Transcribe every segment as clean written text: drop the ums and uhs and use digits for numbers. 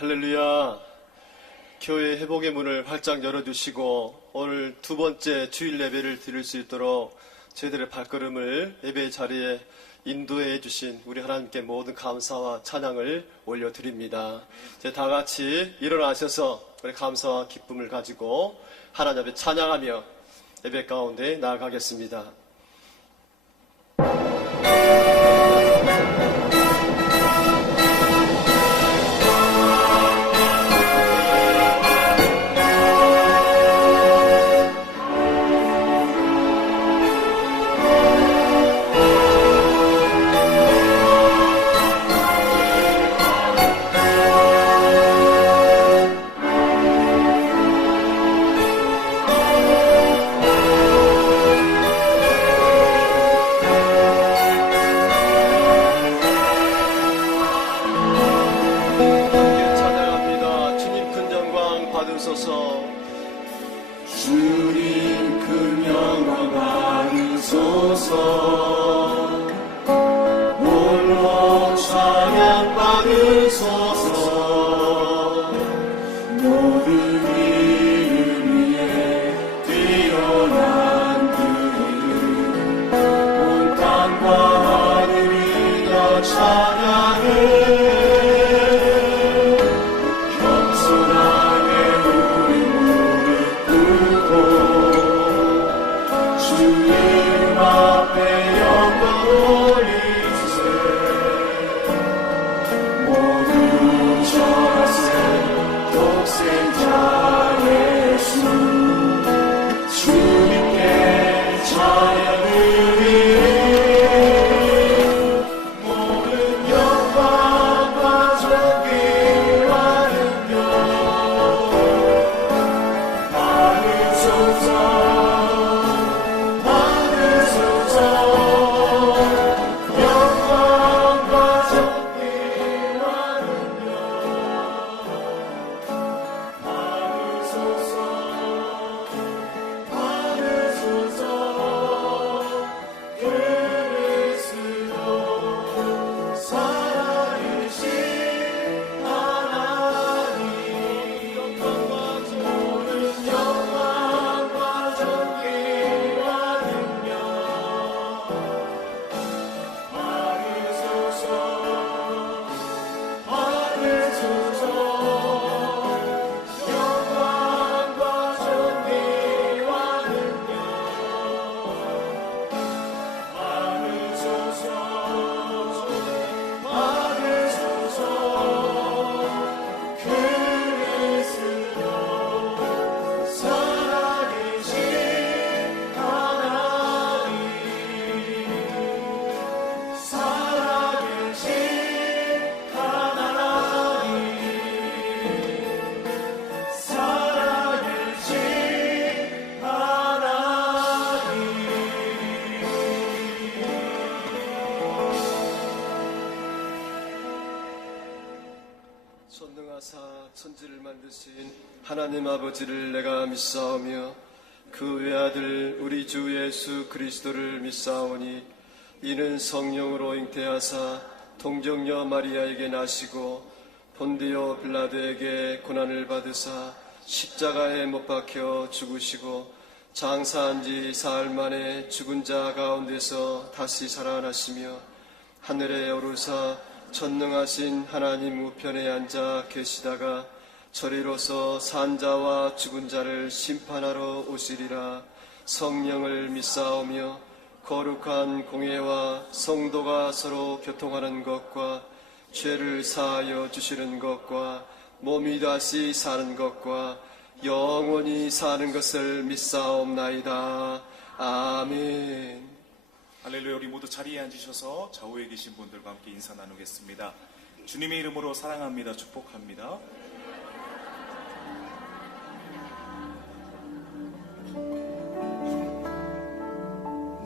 할렐루야. 교회 회복의 문을 활짝 열어주시고 오늘 두 번째 주일 예배를 드릴 수 있도록 저희들의 발걸음을 예배 자리에 인도해 주신 우리 하나님께 모든 감사와 찬양을 올려드립니다. 이제 다 같이 일어나셔서 우리 감사와 기쁨을 가지고 하나님 앞에 찬양하며 예배 가운데 나아가겠습니다. 주님 큰 영광 받으소서. 홀로 찬양 받으소서. 모든 이름 위에 뛰어난 그 이름 온 땅과 하늘이 다 찬양해. 전능하사 천지를 만드신 하나님 아버지를 내가 믿사오며 그 외아들 우리 주 예수 그리스도를 믿사오니 이는 성령으로 잉태하사 동정녀 마리아에게 나시고 본디오 빌라도에게 고난을 받으사 십자가에 못 박혀 죽으시고 장사한 지 사흘 만에 죽은 자 가운데서 다시 살아나시며 하늘에 오르사 전능하신 하나님 우편에 앉아 계시다가 저리로서 산자와 죽은 자를 심판하러 오시리라. 성령을 믿사오며 거룩한 공예와 성도가 서로 교통하는 것과 죄를 사하여 주시는 것과 몸이 다시 사는 것과 영원히 사는 것을 믿사옵나이다. 아멘. 할렐루야. 우리 모두 자리에 앉으셔서 좌우에 계신 분들과 함께 인사 나누겠습니다. 주님의 이름으로 사랑합니다. 축복합니다.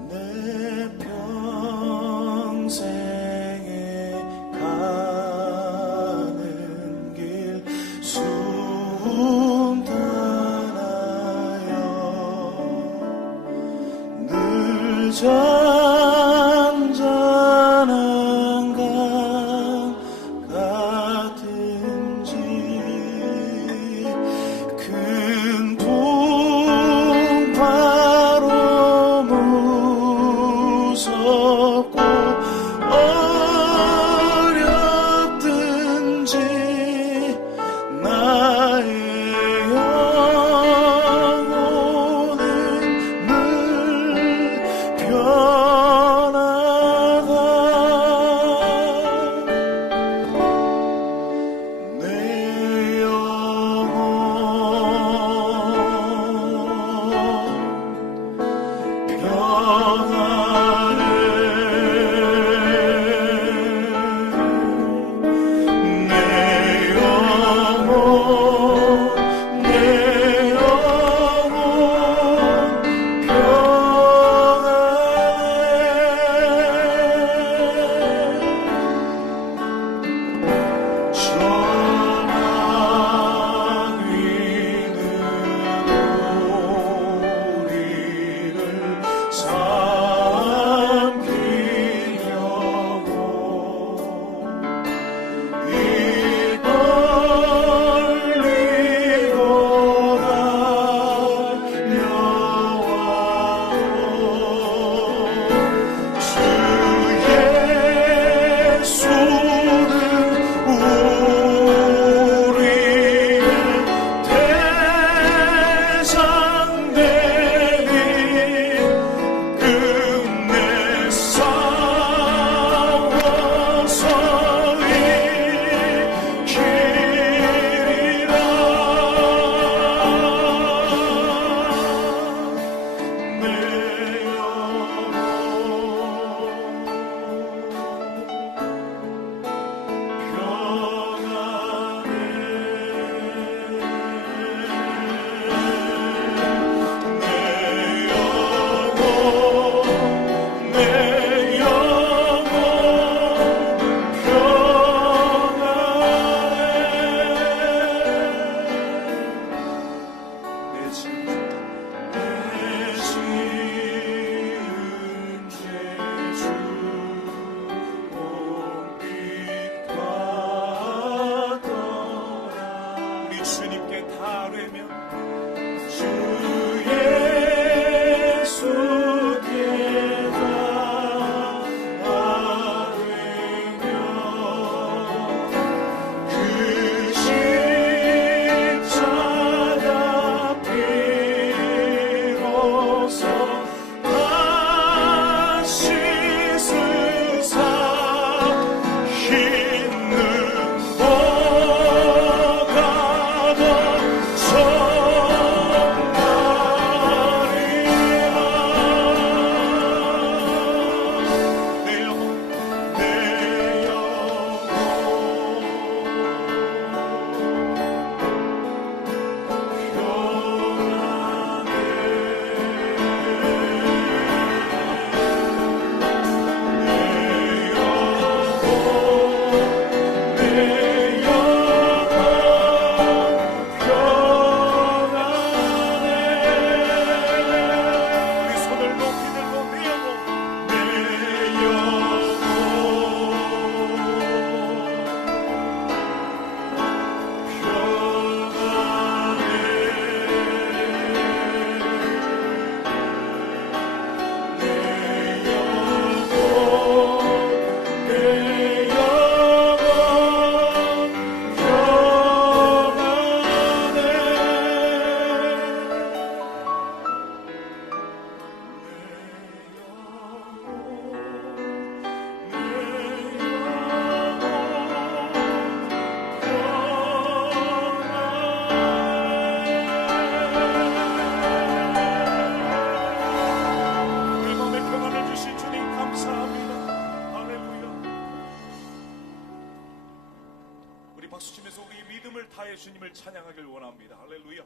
내 평생에 가는 길 순탄하여 늘 잔잔한 강 같은지 박수 치면서 우리 믿음을 다해 주님을 찬양하길 원합니다. 할렐루야.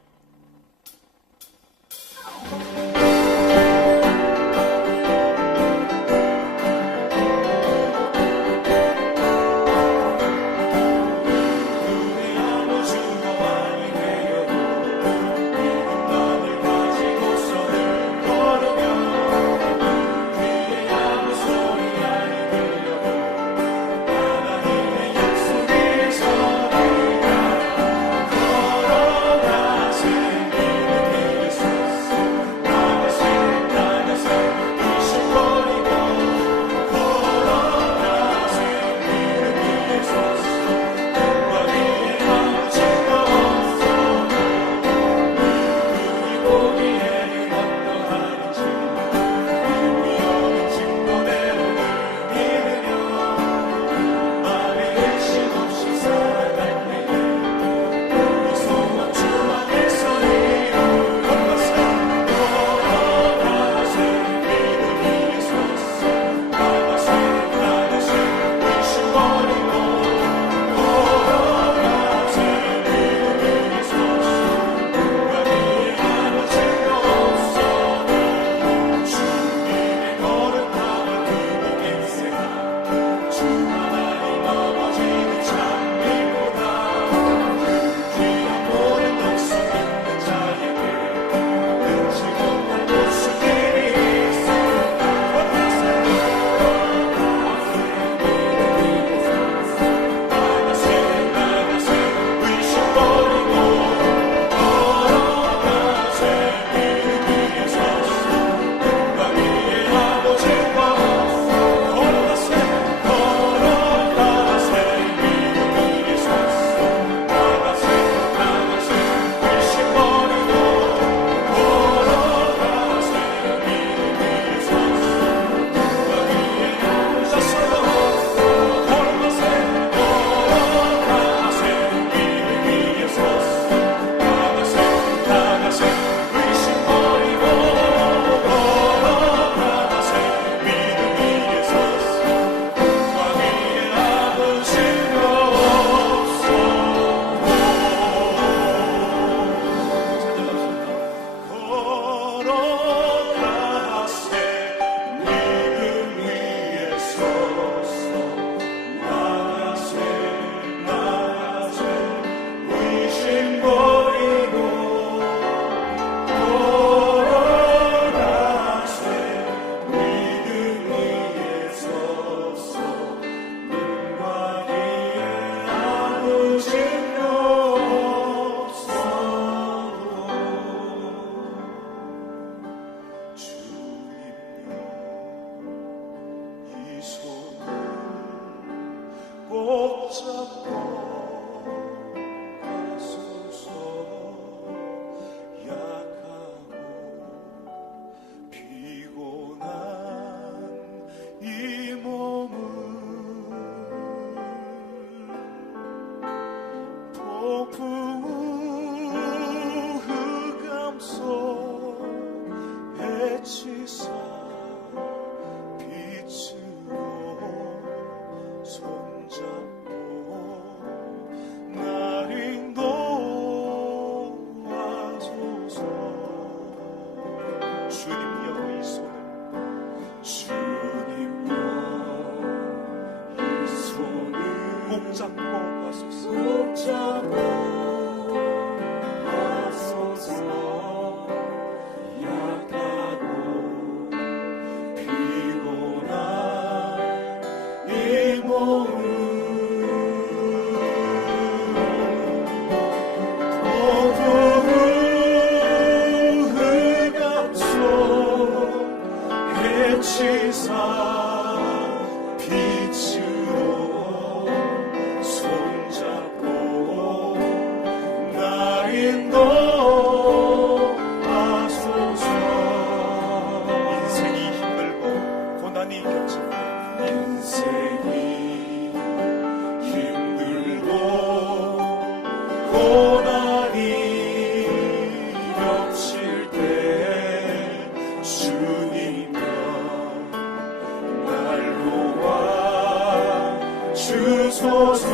주소서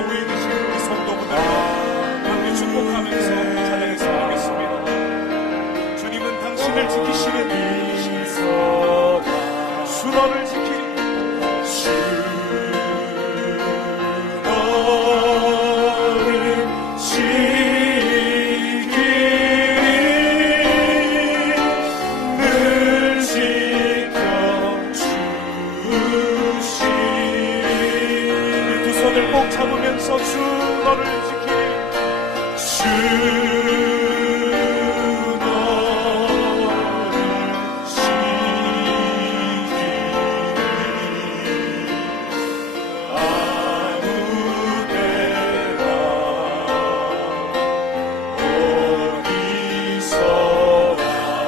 좌우에 계신 우리 성도분들 함께 축복하면서 찬양했으면 하겠습니다. 주님은 당신을 지키시는 이신 수너를 지키는 꼭 잡으면서 주 너를 지키리 주 너를 지키리 아무 데나 어디서나 주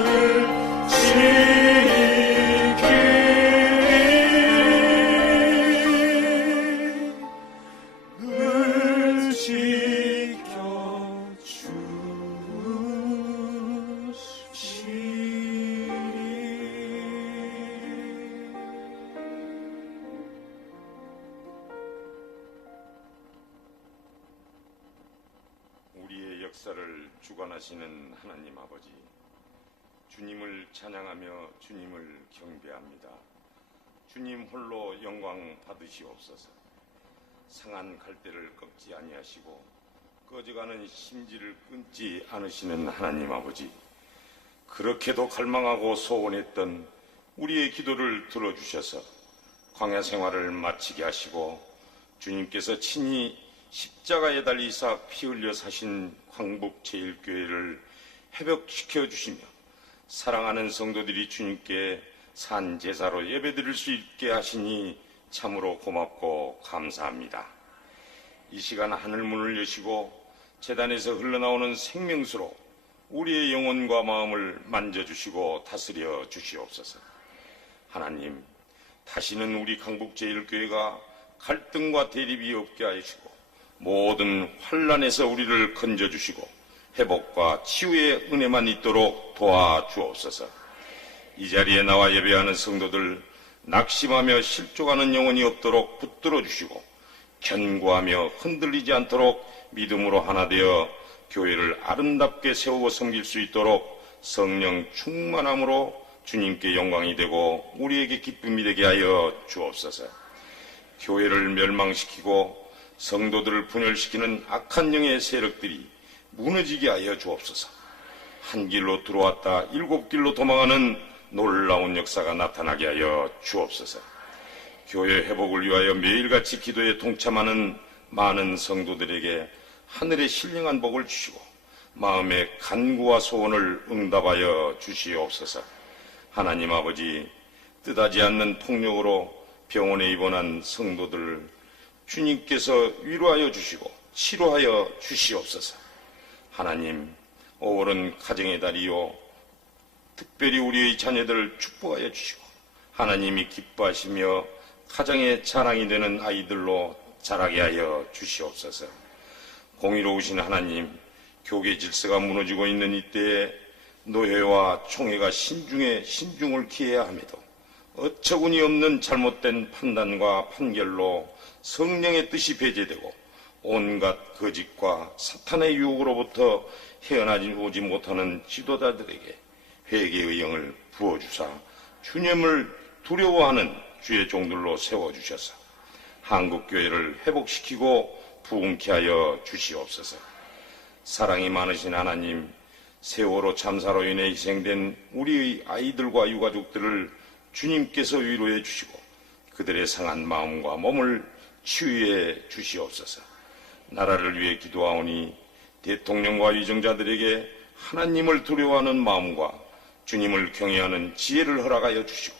너를 우리의 역사를 주관하시는 하나님 아버지, 주님을 찬양하며 주님을 경배합니다. 주님 홀로 영광 받으시옵소서. 상한 갈대를 꺾지 아니하시고 꺼져가는 심지를 끊지 않으시는 하나님 아버지, 그렇게도 갈망하고 소원했던 우리의 기도를 들어주셔서 광야 생활을 마치게 하시고 주님께서 친히 십자가에 달리사 피 흘려 사신 광북제일교회를 회복시켜 주시며 사랑하는 성도들이 주님께 산 제사로 예배드릴 수 있게 하시니 참으로 고맙고 감사합니다. 이 시간 하늘문을 여시고 제단에서 흘러나오는 생명수로 우리의 영혼과 마음을 만져주시고 다스려 주시옵소서. 하나님, 다시는 우리 강북제일교회가 갈등과 대립이 없게 하시고 모든 환난에서 우리를 건져주시고 회복과 치유의 은혜만 있도록 도와주옵소서. 이 자리에 나와 예배하는 성도들 낙심하며 실족하는 영혼이 없도록 붙들어 주시고 견고하며 흔들리지 않도록 믿음으로 하나 되어 교회를 아름답게 세우고 섬길 수 있도록 성령 충만함으로 주님께 영광이 되고 우리에게 기쁨이 되게 하여 주옵소서. 교회를 멸망시키고 성도들을 분열시키는 악한 영의 세력들이 무너지게 하여 주옵소서. 한 길로 들어왔다 7길로 도망하는 놀라운 역사가 나타나게 하여 주옵소서. 교회 회복을 위하여 매일같이 기도에 동참하는 많은 성도들에게 하늘의 신령한 복을 주시고 마음의 간구와 소원을 응답하여 주시옵소서. 하나님 아버지, 뜻하지 않는 폭력으로 병원에 입원한 성도들을 주님께서 위로하여 주시고 치료하여 주시옵소서. 하나님, 5월은 가정의 달이요 특별히 우리의 자녀들을 축복하여 주시고 하나님이 기뻐하시며 가정의 자랑이 되는 아이들로 자라게 하여 주시옵소서. 공의로우신 하나님, 교계 질서가 무너지고 있는 이때에 노회와 총회가 신중을 기해야 함에도 어처구니 없는 잘못된 판단과 판결로 성령의 뜻이 배제되고 온갖 거짓과 사탄의 유혹으로부터 헤어나지 못하는 지도자들에게 회개의 영을 부어주사 주님을 두려워하는 주의 종들로 세워주셔서 한국교회를 회복시키고 부흥케 하여 주시옵소서. 사랑이 많으신 하나님, 세월호 참사로 인해 희생된 우리의 아이들과 유가족들을 주님께서 위로해 주시고 그들의 상한 마음과 몸을 치유해 주시옵소서. 나라를 위해 기도하오니 대통령과 위정자들에게 하나님을 두려워하는 마음과 주님을 경외하는 지혜를 허락하여 주시고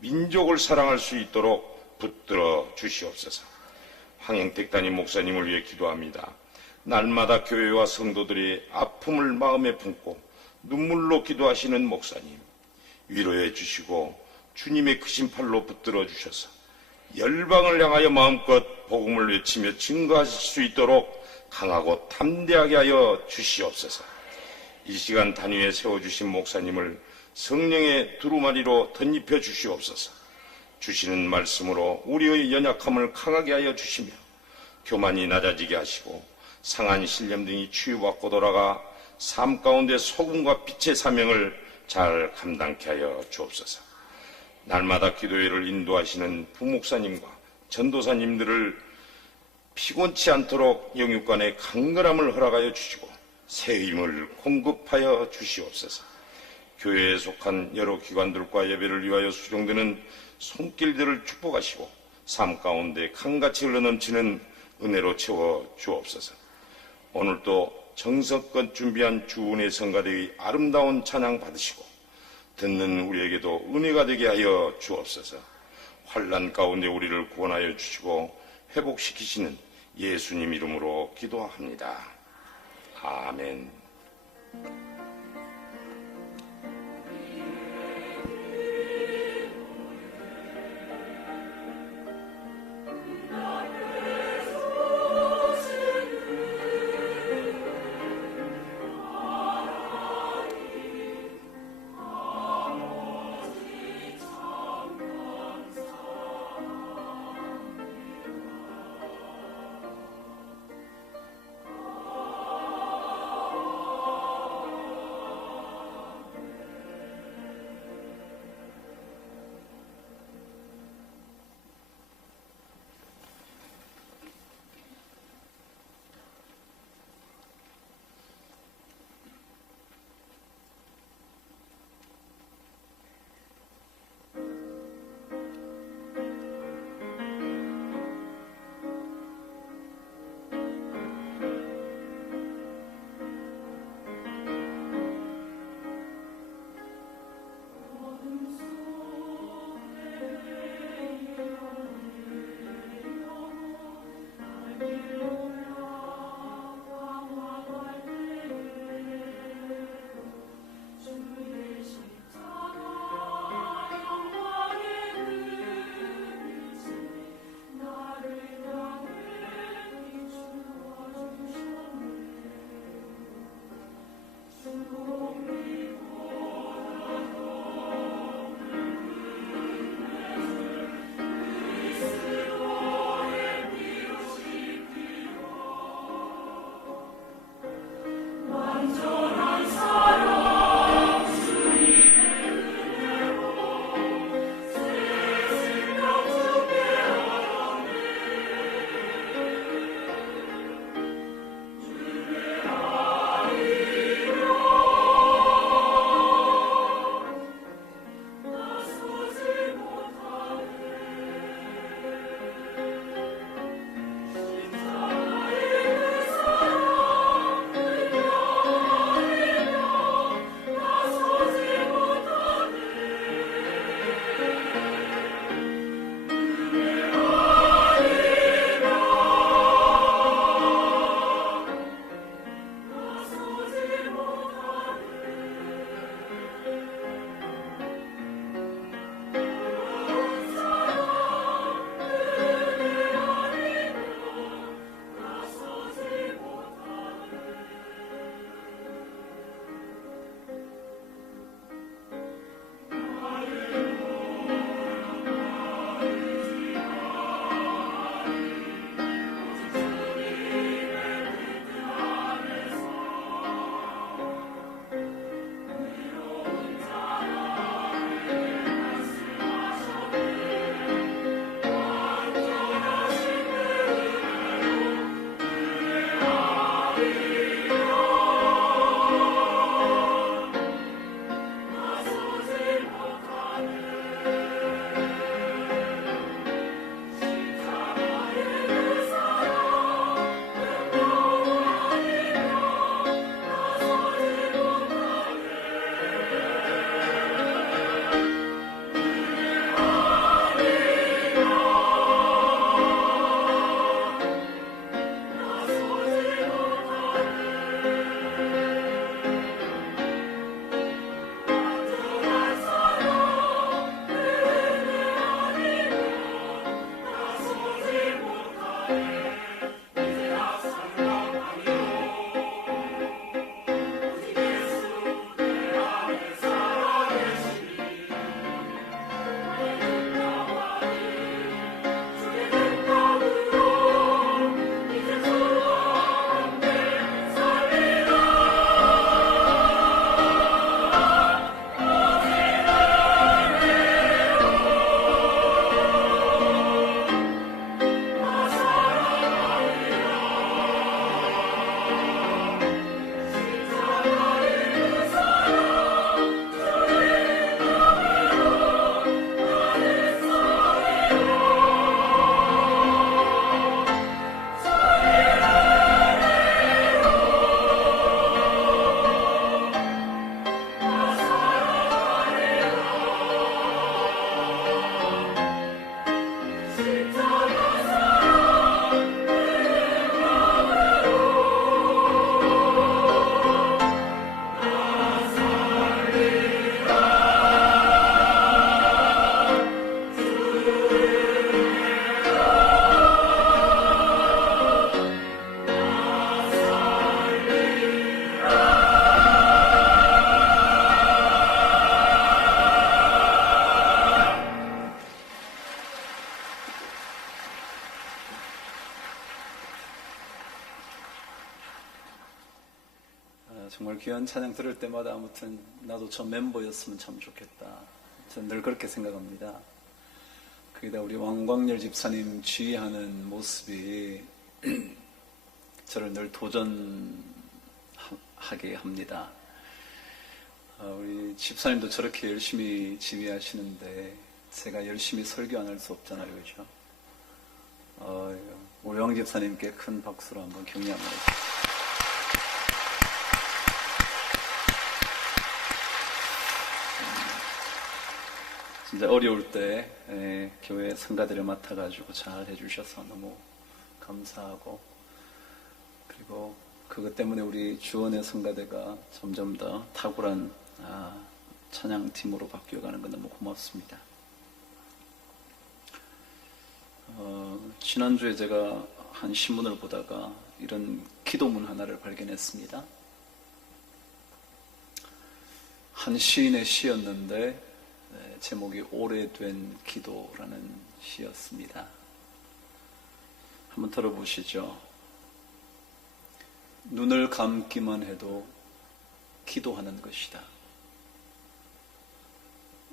민족을 사랑할 수 있도록 붙들어 주시옵소서. 황영택 담임 목사님을 위해 기도합니다. 날마다 교회와 성도들이 아픔을 마음에 품고 눈물로 기도하시는 목사님, 위로해 주시고 주님의 크신 팔로 붙들어 주셔서 열방을 향하여 마음껏 복음을 외치며 증거하실 수 있도록 강하고 담대하게 하여 주시옵소서. 이 시간 단위에 세워주신 목사님을 성령의 두루마리로 덧입혀 주시옵소서. 주시는 말씀으로 우리의 연약함을 강하게 하여 주시며 교만이 낮아지게 하시고 상한 신념 등이 치유받고 돌아가 삶 가운데 소금과 빛의 사명을 잘 감당케 하여 주옵소서. 날마다 기도회를 인도하시는 부목사님과 전도사님들을 피곤치 않도록 영육간의 강건함을 허락하여 주시고 새 힘을 공급하여 주시옵소서. 교회에 속한 여러 기관들과 예배를 위하여 수종되는 손길들을 축복하시고 삶 가운데 강같이 흘러넘치는 은혜로 채워 주옵소서. 오늘도 정성껏 준비한 주은혜 성가대의 아름다운 찬양 받으시고 듣는 우리에게도 은혜가 되게 하여 주옵소서. 환난 가운데 우리를 구원하여 주시고 회복시키시는 예수님 이름으로 기도합니다. 아멘. 정말 귀한 찬양 들을 때마다 아무튼 나도 저 멤버였으면 참 좋겠다. 저는 늘 그렇게 생각합니다. 거기다 우리 왕광열 집사님 지휘하는 모습이 저를 늘 도전하게 합니다. 우리 집사님도 저렇게 열심히 지휘하시는데 제가 열심히 설교 안 할 수 없잖아요, 그죠? 우리 왕 집사님께 큰 박수로 한번 격려 한번 해주세요. 진짜 어려울 때 교회 성가대를 맡아가지고 잘 해주셔서 너무 감사하고, 그리고 그것 때문에 우리 주원의 성가대가 점점 더 탁월한 찬양팀으로 바뀌어가는 건 너무 고맙습니다. 지난주에 제가 한 신문을 보다가 이런 기도문 하나를 발견했습니다. 한 시인의 시였는데 제목이 오래된 기도라는 시였습니다. 한번 들어보시죠. 눈을 감기만 해도 기도하는 것이다.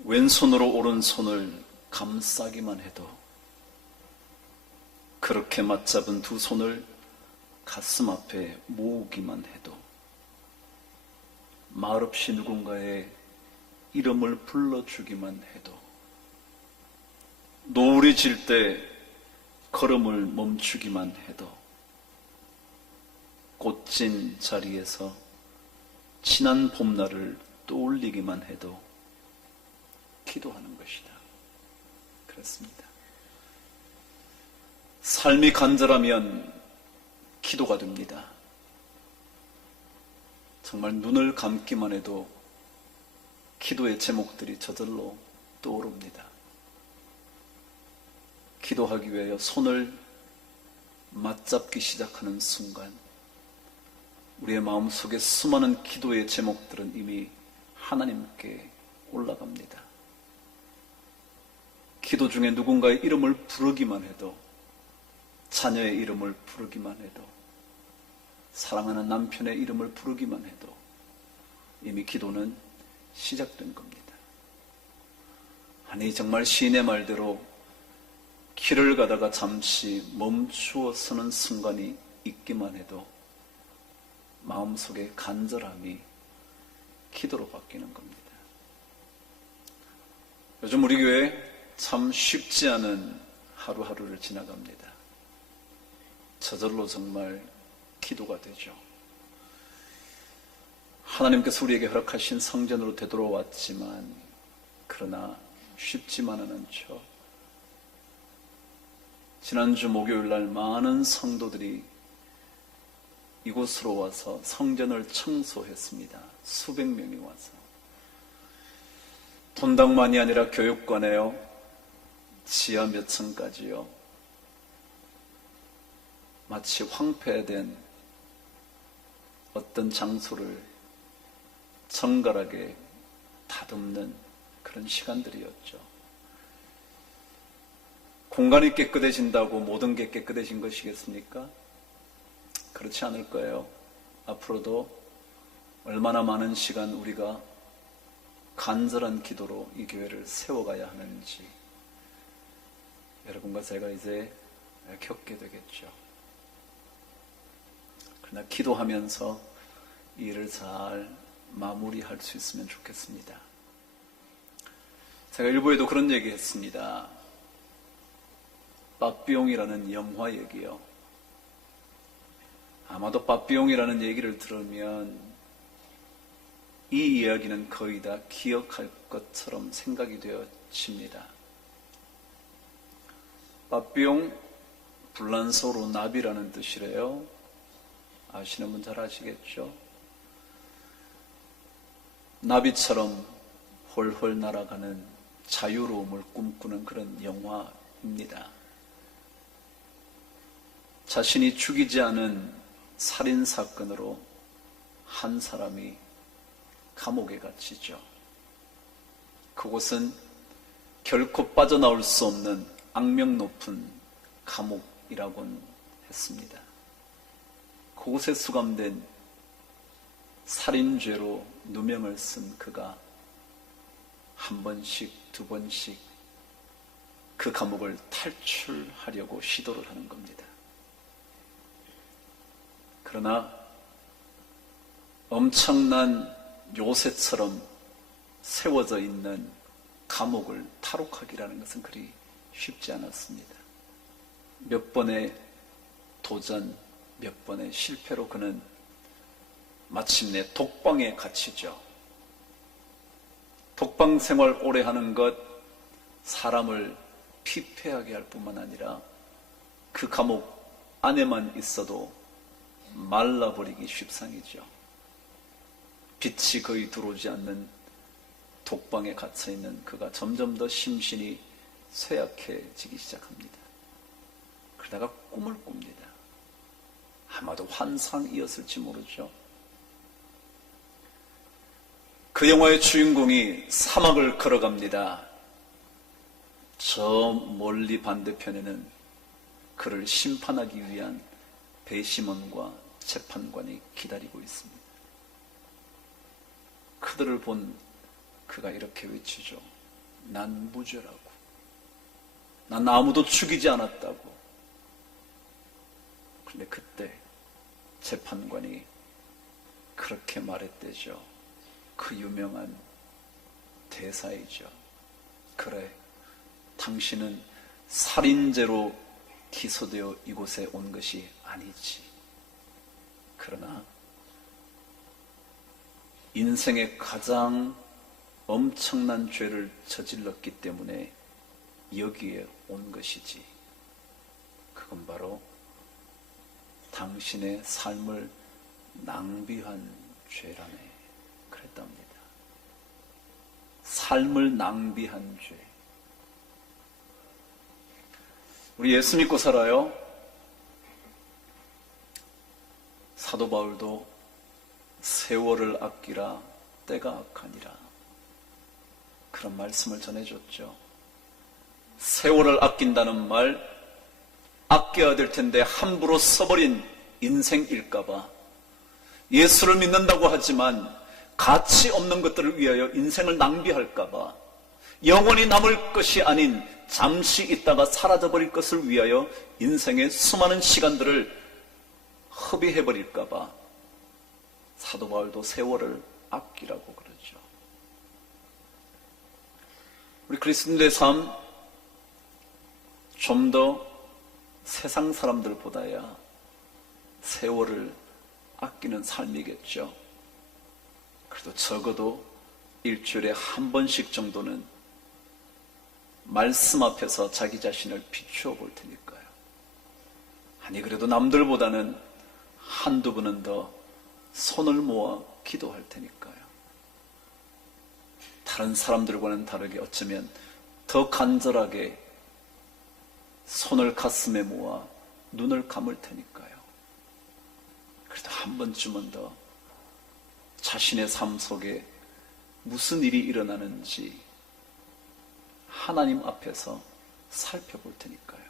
왼손으로 오른손을 감싸기만 해도, 그렇게 맞잡은 두 손을 가슴 앞에 모으기만 해도, 말없이 누군가의 이름을 불러주기만 해도, 노을이 질 때 걸음을 멈추기만 해도, 꽃진 자리에서 지난 봄날을 떠올리기만 해도 기도하는 것이다. 그렇습니다. 삶이 간절하면 기도가 됩니다. 정말 눈을 감기만 해도 기도의 제목들이 저절로 떠오릅니다. 기도하기 위하여 손을 맞잡기 시작하는 순간 우리의 마음속에 수많은 기도의 제목들은 이미 하나님께 올라갑니다. 기도 중에 누군가의 이름을 부르기만 해도, 자녀의 이름을 부르기만 해도, 사랑하는 남편의 이름을 부르기만 해도 이미 기도는 시작된 겁니다. 아니, 정말 시인의 말대로 길을 가다가 잠시 멈추어 서는 순간이 있기만 해도 마음속의 간절함이 기도로 바뀌는 겁니다. 요즘 우리 교회 참 쉽지 않은 하루하루를 지나갑니다. 저절로 정말 기도가 되죠. 하나님께서 우리에게 허락하신 성전으로 되돌아왔지만, 그러나 쉽지만은 않죠. 지난주 목요일 날 많은 성도들이 이곳으로 와서 성전을 청소했습니다. 수백 명이 와서. 돈당만이 아니라 교육관에요, 지하 몇 층까지요, 마치 황폐된 어떤 장소를 정갈하게 다듬는 그런 시간들이었죠. 공간이 깨끗해진다고 모든 게 깨끗해진 것이겠습니까? 그렇지 않을 거예요. 앞으로도 얼마나 많은 시간 우리가 간절한 기도로 이 교회를 세워가야 하는지 여러분과 제가 이제 겪게 되겠죠. 그러나 기도하면서 이 일을 잘 마무리할 수 있으면 좋겠습니다. 제가 일부에도 그런 얘기 했습니다. 빠삐용이라는 영화 얘기요. 아마도 빠삐용이라는 얘기를 들으면 이 이야기는 거의 다 기억할 것처럼 생각이 되어집니다. 빠삐용, 불란서로 나비라는 뜻이래요. 아시는 분 잘 아시겠죠? 나비처럼 홀홀 날아가는 자유로움을 꿈꾸는 그런 영화입니다. 자신이 죽이지 않은 살인사건으로 한 사람이 감옥에 갇히죠. 그곳은 결코 빠져나올 수 없는 악명 높은 감옥이라고는 했습니다. 그곳에 수감된 살인죄로 누명을 쓴 그가 한 번씩, 두 번씩 그 감옥을 탈출하려고 시도를 하는 겁니다. 그러나 엄청난 요새처럼 세워져 있는 감옥을 탈옥하기라는 것은 그리 쉽지 않았습니다. 몇 번의 도전, 몇 번의 실패로 그는 마침내 독방에 갇히죠. 독방 생활 오래 하는 것 사람을 피폐하게 할 뿐만 아니라 그 감옥 안에만 있어도 말라버리기 십상이죠. 빛이 거의 들어오지 않는 독방에 갇혀있는 그가 점점 더 심신이 쇠약해지기 시작합니다. 그러다가 꿈을 꿉니다. 아마도 환상이었을지 모르죠. 그 영화의 주인공이 사막을 걸어갑니다. 저 멀리 반대편에는 그를 심판하기 위한 배심원과 재판관이 기다리고 있습니다. 그들을 본 그가 이렇게 외치죠. 난 무죄라고. 난 아무도 죽이지 않았다고. 그런데 그때 재판관이 그렇게 말했대죠. 그 유명한 대사이죠. 그래, 당신은 살인죄로 기소되어 이곳에 온 것이 아니지. 그러나 인생의 가장 엄청난 죄를 저질렀기 때문에 여기에 온 것이지. 그건 바로 당신의 삶을 낭비한 죄라네. 그랬답니다. 삶을 낭비한 죄. 우리 예수 믿고 살아요. 사도 바울도 세월을 아끼라 때가 악하니라 그런 말씀을 전해줬죠. 세월을 아낀다는 말, 아껴야 될 텐데 함부로 써버린 인생일까봐, 예수를 믿는다고 하지만 가치 없는 것들을 위하여 인생을 낭비할까봐, 영원히 남을 것이 아닌 잠시 있다가 사라져버릴 것을 위하여 인생의 수많은 시간들을 허비해버릴까봐 사도 바울도 세월을 아끼라고 그러죠. 우리 그리스도인들의 삶, 좀 더 세상 사람들보다야 세월을 아끼는 삶이겠죠. 그래도 적어도 일주일에 한 번씩 정도는 말씀 앞에서 자기 자신을 비추어 볼 테니까요. 아니 그래도 남들보다는 한두 번은 더 손을 모아 기도할 테니까요. 다른 사람들과는 다르게 어쩌면 더 간절하게 손을 가슴에 모아 눈을 감을 테니까요. 그래도 한 번쯤은 더 자신의 삶 속에 무슨 일이 일어나는지 하나님 앞에서 살펴볼 테니까요.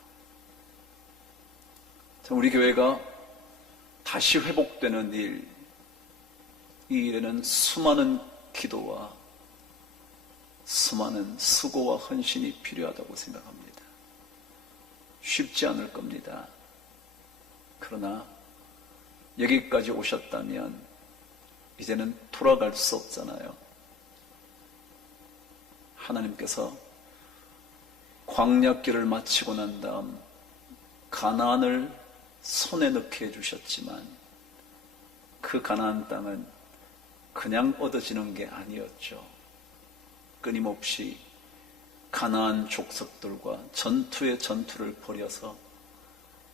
우리 교회가 다시 회복되는 일, 이 일에는 수많은 기도와 수많은 수고와 헌신이 필요하다고 생각합니다. 쉽지 않을 겁니다. 그러나 여기까지 오셨다면 이제는 돌아갈 수 없잖아요. 하나님께서 광야길을 마치고 난 다음 가나안을 손에 넣게 해주셨지만 그 가나안 땅은 그냥 얻어지는 게 아니었죠. 끊임없이 가나안 족속들과 전투의 전투를 벌여서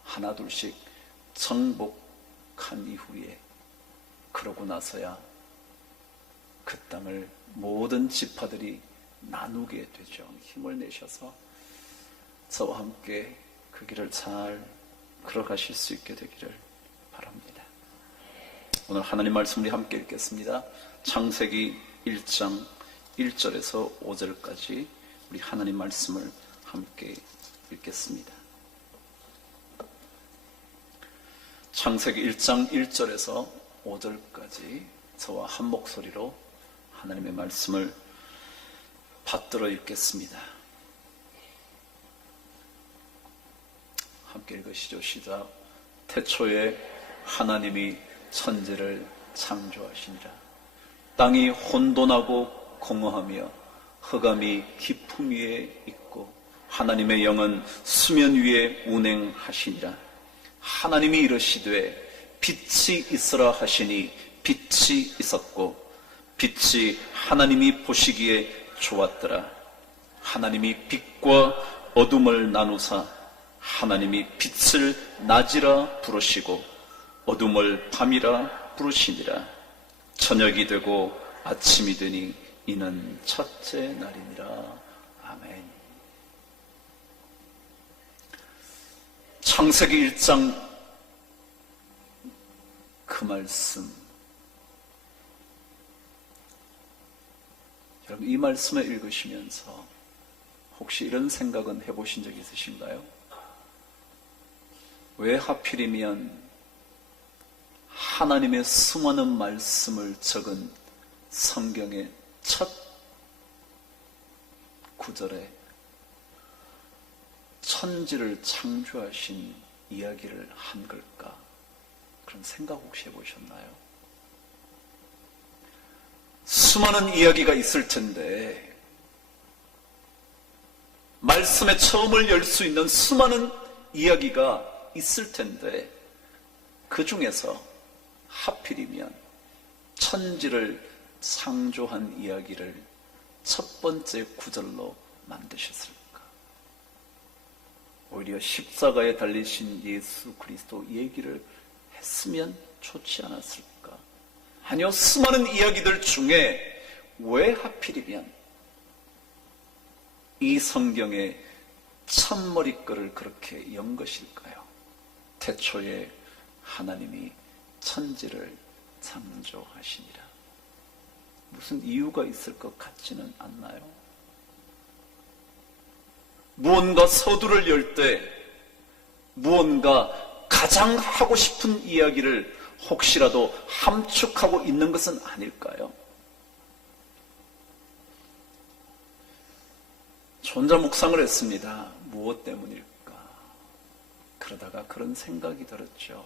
하나둘씩 정복한 이후에 그러고 나서야 그 땅을 모든 지파들이 나누게 되죠. 힘을 내셔서 저와 함께 그 길을 잘 걸어가실 수 있게 되기를 바랍니다. 오늘 하나님 말씀 우리 함께 읽겠습니다. 창세기 1장 1절에서 5절까지 우리 하나님 말씀을 함께 읽겠습니다. 창세기 1장 1절에서 5절까지 저와 한 목소리로 하나님의 말씀을 받들어 읽겠습니다. 함께 읽으시죠. 시작. 태초에 하나님이 천지를 창조하시니라. 땅이 혼돈하고 공허하며 흑암이 깊음 위에 있고 하나님의 영은 수면 위에 운행하시니라. 하나님이 이르시되 빛이 있으라 하시니 빛이 있었고 빛이 하나님이 보시기에 좋았더라. 하나님이 빛과 어둠을 나누사 하나님이 빛을 낮이라 부르시고 어둠을 밤이라 부르시니라. 저녁이 되고 아침이 되니 이는 첫째 날이니라. 아멘. 창세기 1장 그 말씀, 여러분 이 말씀을 읽으시면서 혹시 이런 생각은 해보신 적 있으신가요? 왜 하필이면 하나님의 수많은 말씀을 적은 성경의 첫 구절에 천지를 창조하신 이야기를 한 걸까? 그런 생각 혹시 해보셨나요? 수많은 이야기가 있을 텐데 말씀의 처음을 열 수 있는 수많은 이야기가 있을 텐데 그 중에서 하필이면 천지를 창조한 이야기를 첫 번째 구절로 만드셨을까? 오히려 십자가에 달리신 예수 그리스도 얘기를 했으면 좋지 않았을까? 아니요, 수많은 이야기들 중에 왜 하필이면 이 성경의 첫머리글을 그렇게 연 것일까요? 태초에 하나님이 천지를 창조하시니라. 무슨 이유가 있을 것 같지는 않나요? 무언가 서두를 열 때 무언가 가장 하고 싶은 이야기를 혹시라도 함축하고 있는 것은 아닐까요? 저 혼자 묵상을 했습니다. 무엇 때문일까? 그러다가 그런 생각이 들었죠.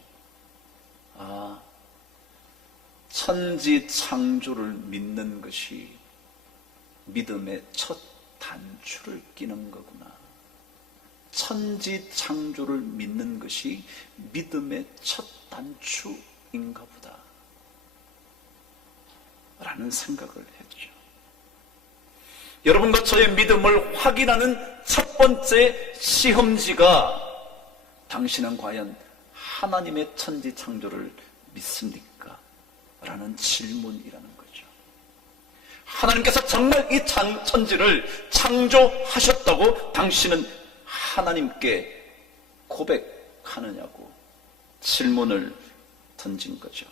천지 창조를 믿는 것이 믿음의 첫 단추를 끼는 거구나. 천지 창조를 믿는 것이 믿음의 첫 단추인가 보다 라는 생각을 했죠. 여러분과 저의 믿음을 확인하는 첫 번째 시험지가 당신은 과연 하나님의 천지 창조를 믿습니까? 라는 질문이라는 거죠. 하나님께서 정말 이 천지를 창조하셨다고 당신은 하나님께 고백하느냐고 질문을 던진 거죠.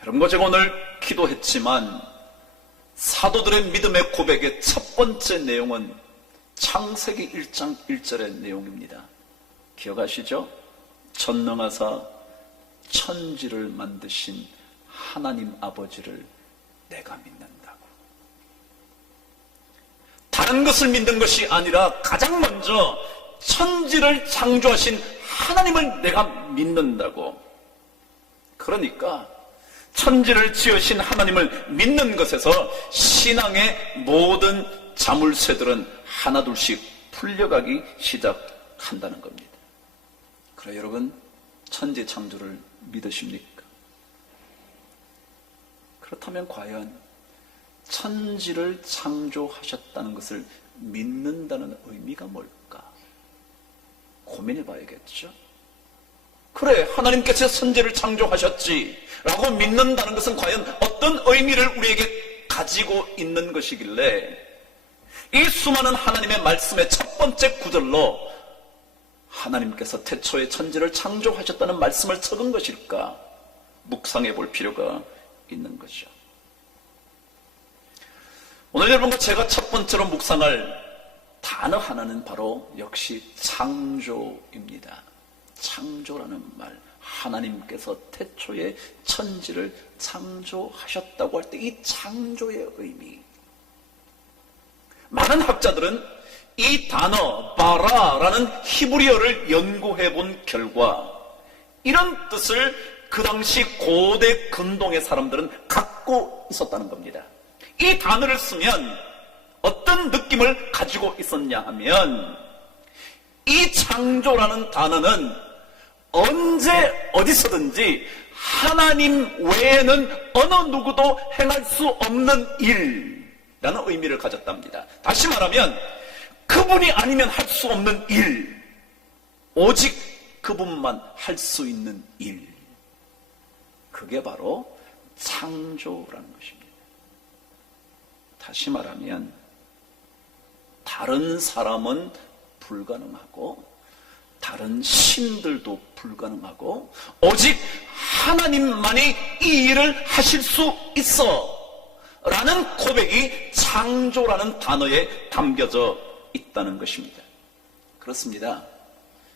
여러분과 제가 오늘 기도했지만 사도들의 믿음의 고백의 첫 번째 내용은 창세기 1장 1절의 내용입니다. 기억하시죠? 전능하사 천지를 만드신 하나님 아버지를 내가 믿는다고. 다른 것을 믿는 것이 아니라 가장 먼저 천지를 창조하신 하나님을 내가 믿는다고. 그러니까 천지를 지으신 하나님을 믿는 것에서 신앙의 모든 자물쇠들은 하나둘씩 풀려가기 시작한다는 겁니다. 그래 여러분, 천지 창조를 믿으십니까? 그렇다면 과연 천지를 창조하셨다는 것을 믿는다는 의미가 뭘까? 고민해 봐야겠죠? 그래, 하나님께서 천지를 창조하셨지 라고 믿는다는 것은 과연 어떤 의미를 우리에게 가지고 있는 것이길래 이 수많은 하나님의 말씀의 첫 번째 구절로 하나님께서 태초에 천지를 창조하셨다는 말씀을 적은 것일까? 묵상해 볼 필요가 있는 거죠. 오늘 여러분과 제가 첫 번째로 묵상할 단어 하나는 바로 역시 창조입니다. 창조라는 말. 하나님께서 태초에 천지를 창조하셨다고 할 때 이 창조의 의미, 많은 학자들은 이 단어 바라라는 히브리어를 연구해 본 결과 이런 뜻을 그 당시 고대 근동의 사람들은 갖고 있었다는 겁니다. 이 단어를 쓰면 어떤 느낌을 가지고 있었냐 하면, 이 창조라는 단어는 언제 어디서든지 하나님 외에는 어느 누구도 행할 수 없는 일이라는 의미를 가졌답니다. 다시 말하면 그분이 아니면 할 수 없는 일, 오직 그분만 할 수 있는 일, 그게 바로 창조라는 것입니다. 다시 말하면 다른 사람은 불가능하고 다른 신들도 불가능하고 오직 하나님만이 이 일을 하실 수 있어 라는 고백이 창조라는 단어에 담겨져 있다는 것입니다. 그렇습니다.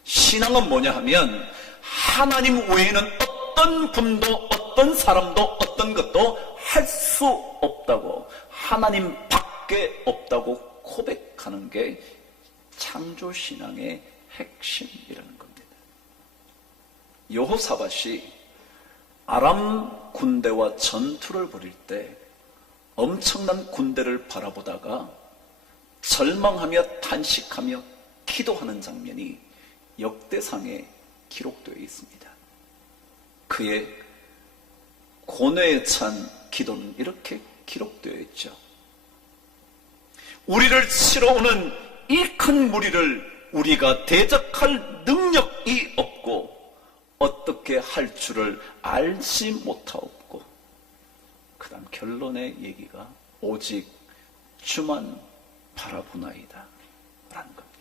신앙은 뭐냐 하면 하나님 외에는 어떤 분도 어떤 사람도 어떤 것도 할 수 없다고, 하나님 밖에 없다고 고백하는 게 창조신앙의 핵심이라는 겁니다. 여호사밧이 아람 군대와 전투를 벌일 때 엄청난 군대를 바라보다가 절망하며 탄식하며 기도하는 장면이 역대상에 기록되어 있습니다. 그의 고뇌에 찬 기도는 이렇게 기록되어 있죠. 우리를 치러 오는 이 큰 무리를 우리가 대적할 능력이 없고 어떻게 할 줄을 알지 못하옵고, 그 다음 결론의 얘기가 오직 주만 바라보나이다 라는 겁니다.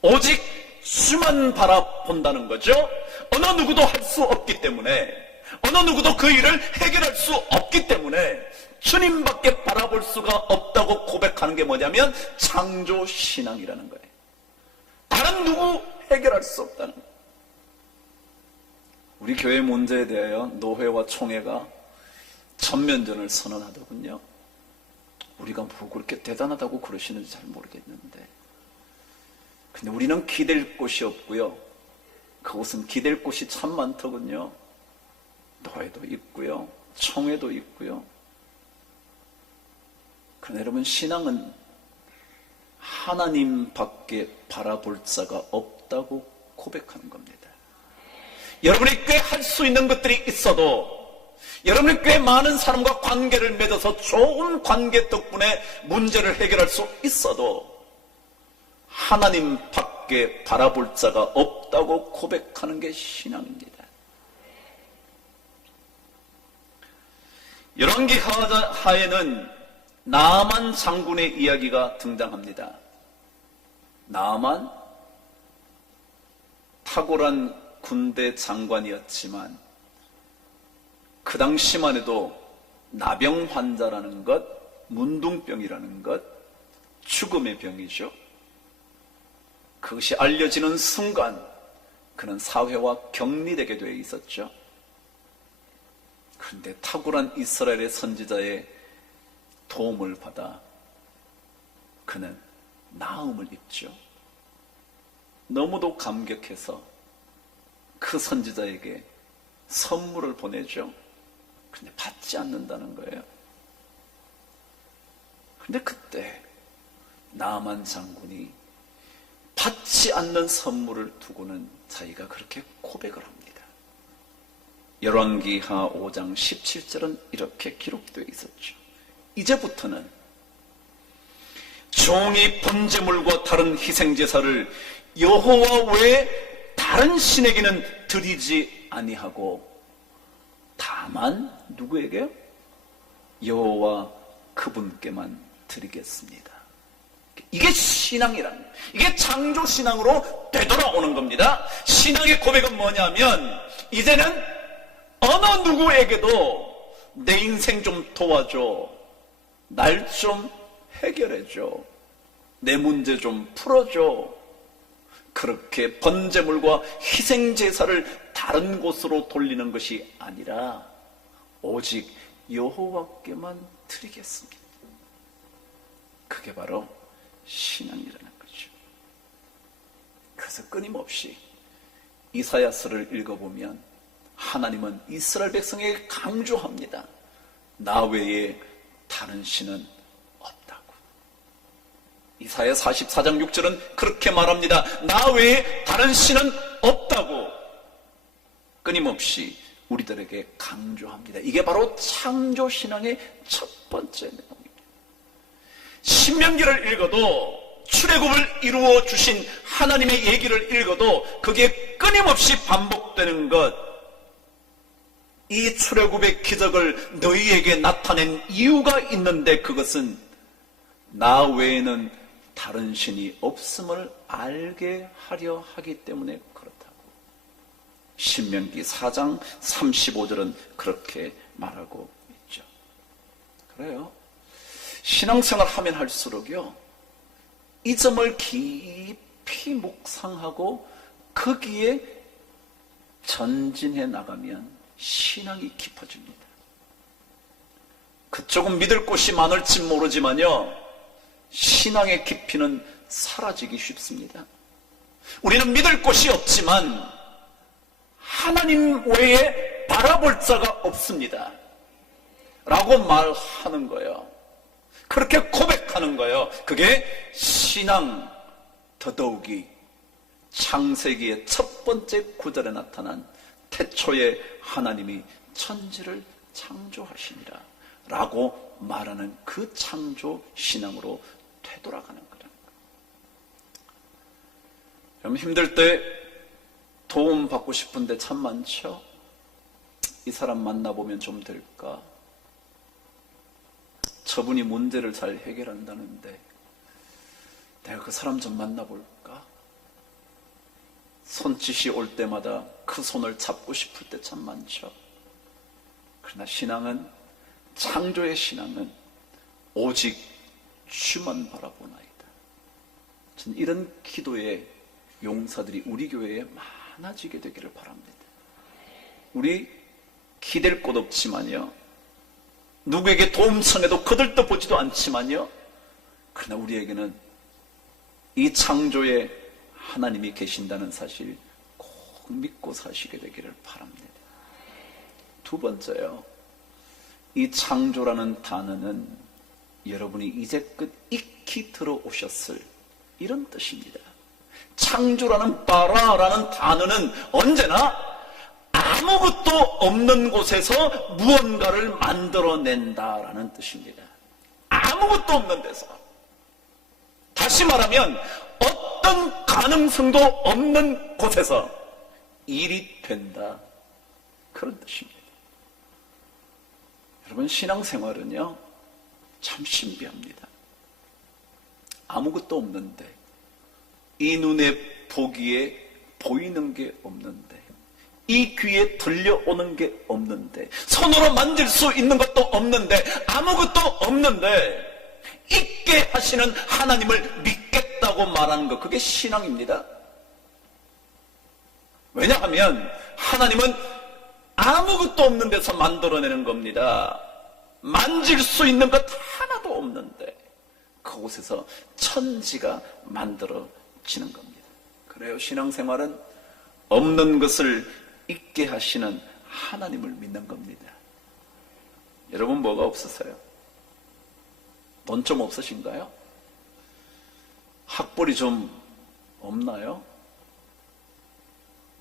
오직 주만 바라본다는 거죠. 어느 누구도 할 수 없기 때문에, 어느 누구도 그 일을 해결할 수 없기 때문에 주님밖에 바라볼 수가 없다고 고백하는 게 뭐냐면 창조신앙이라는 거예요. 다른 누구 해결할 수 없다는 거예요. 우리 교회 문제에 대하여 노회와 총회가 전면전을 선언하더군요. 우리가 뭐 그렇게 대단하다고 그러시는지 잘 모르겠는데, 근데 우리는 기댈 곳이 없고요, 그곳은 기댈 곳이 참 많더군요. 노회도 있고요, 총회도 있고요. 그러나 여러분, 신앙은 하나님밖에 바라볼 자가 없다고 고백하는 겁니다. 여러분이 꽤 할 수 있는 것들이 있어도, 여러분이 꽤 많은 사람과 관계를 맺어서 좋은 관계 덕분에 문제를 해결할 수 있어도 하나님밖에 바라볼 자가 없다고 고백하는 게 신앙입니다. 열왕기하에는 나아만 장군의 이야기가 등장합니다. 나아만, 탁월한 군대 장관이었지만 그 당시만 해도 나병 환자라는 것, 문둥병이라는 것, 죽음의 병이죠. 그것이 알려지는 순간 그는 사회와 격리되게 되어 있었죠. 그런데 탁월한 이스라엘의 선지자의 도움을 받아 그는 나음을 입죠. 너무도 감격해서 그 선지자에게 선물을 보내죠. 근데 받지 않는다는 거예요. 근데 그때 나아만 장군이 받지 않는 선물을 두고는 자기가 그렇게 고백을 합니다. 열왕기하 5장 17절은 이렇게 기록되어 있었죠. 이제부터는 종이 번제물과 다른 희생제사를 여호와 외에 다른 신에게는 드리지 아니하고 다만 누구에게? 여호와 그분께만 드리겠습니다. 이게 신앙이라는 거예요. 이게 창조신앙으로 되돌아오는 겁니다. 신앙의 고백은 뭐냐면 이제는 어느 누구에게도 내 인생 좀 도와줘, 날 좀 해결해줘, 내 문제 좀 풀어줘, 그렇게 번제물과 희생제사를 다른 곳으로 돌리는 것이 아니라 오직 여호와께만 드리겠습니다. 그게 바로 신앙이라는 거죠. 그래서 끊임없이 이사야서를 읽어보면 하나님은 이스라엘 백성에게 강조합니다. 나 외에 다른 신은 없다고. 이사야 44장 6절은 그렇게 말합니다. 나 외에 다른 신은 없다고 끊임없이 우리들에게 강조합니다. 이게 바로 창조신앙의 첫 번째 내용입니다. 신명기를 읽어도 출애굽을 이루어 주신 하나님의 얘기를 읽어도 그게 끊임없이 반복되는 것, 이 출애굽의 기적을 너희에게 나타낸 이유가 있는데 그것은 나 외에는 다른 신이 없음을 알게 하려 하기 때문에 그렇다고. 신명기 4장 35절은 그렇게 말하고 있죠. 그래요. 신앙생활 하면 할수록요, 이 점을 깊이 묵상하고 거기에 전진해 나가면 신앙이 깊어집니다. 그쪽은 믿을 곳이 많을지 모르지만요, 신앙의 깊이는 사라지기 쉽습니다. 우리는 믿을 곳이 없지만 하나님 외에 바라볼 자가 없습니다 라고 말하는 거예요. 그렇게 고백하는 거예요. 그게 신앙, 더더욱이 창세기의 첫 번째 구절에 나타난 태초에 하나님이 천지를 창조하시니라 라고 말하는 그 창조 신앙으로 되돌아가는 거라는 거예요. 여러분, 힘들 때 도움 받고 싶은데 참 많죠? 이 사람 만나보면 좀 될까? 저분이 문제를 잘 해결한다는데 내가 그 사람 좀 만나볼까? 손짓이 올 때마다 그 손을 잡고 싶을 때 참 많죠. 그러나 신앙은, 창조의 신앙은 오직 주만 바라보나이다. 저는 이런 기도의 용사들이 우리 교회에 많아지게 되기를 바랍니다. 우리 기댈 곳 없지만요, 누구에게 도움 청해도 거들떠보지도 않지만요, 그러나 우리에게는 이 창조의 하나님이 계신다는 사실 꼭 믿고 사시게 되기를 바랍니다. 두 번째요, 이 창조라는 단어는 여러분이 이제껏 익히 들어오셨을 이런 뜻입니다. 창조라는 바라라는 단어는 언제나 아무것도 없는 곳에서 무언가를 만들어낸다라는 뜻입니다. 아무것도 없는 데서. 다시 말하면 어떤 가능성도 없는 곳에서 일이 된다, 그런 뜻입니다. 여러분, 신앙생활은요 참 신비합니다. 아무것도 없는데, 이 눈에 보기에 보이는 게 없는데, 이 귀에 들려오는 게 없는데, 손으로 만질 수 있는 것도 없는데, 아무것도 없는데 있게 하시는 하나님을 믿겠다고 말하는 것, 그게 신앙입니다. 왜냐하면 하나님은 아무것도 없는 데서 만들어내는 겁니다. 만질 수 있는 것 하나도 없는데 그곳에서 천지가 만들어지는 겁니다. 그래요, 신앙생활은 없는 것을 있게 하시는 하나님을 믿는 겁니다. 여러분, 뭐가 없으세요? 돈 좀 없으신가요? 학벌이 좀 없나요?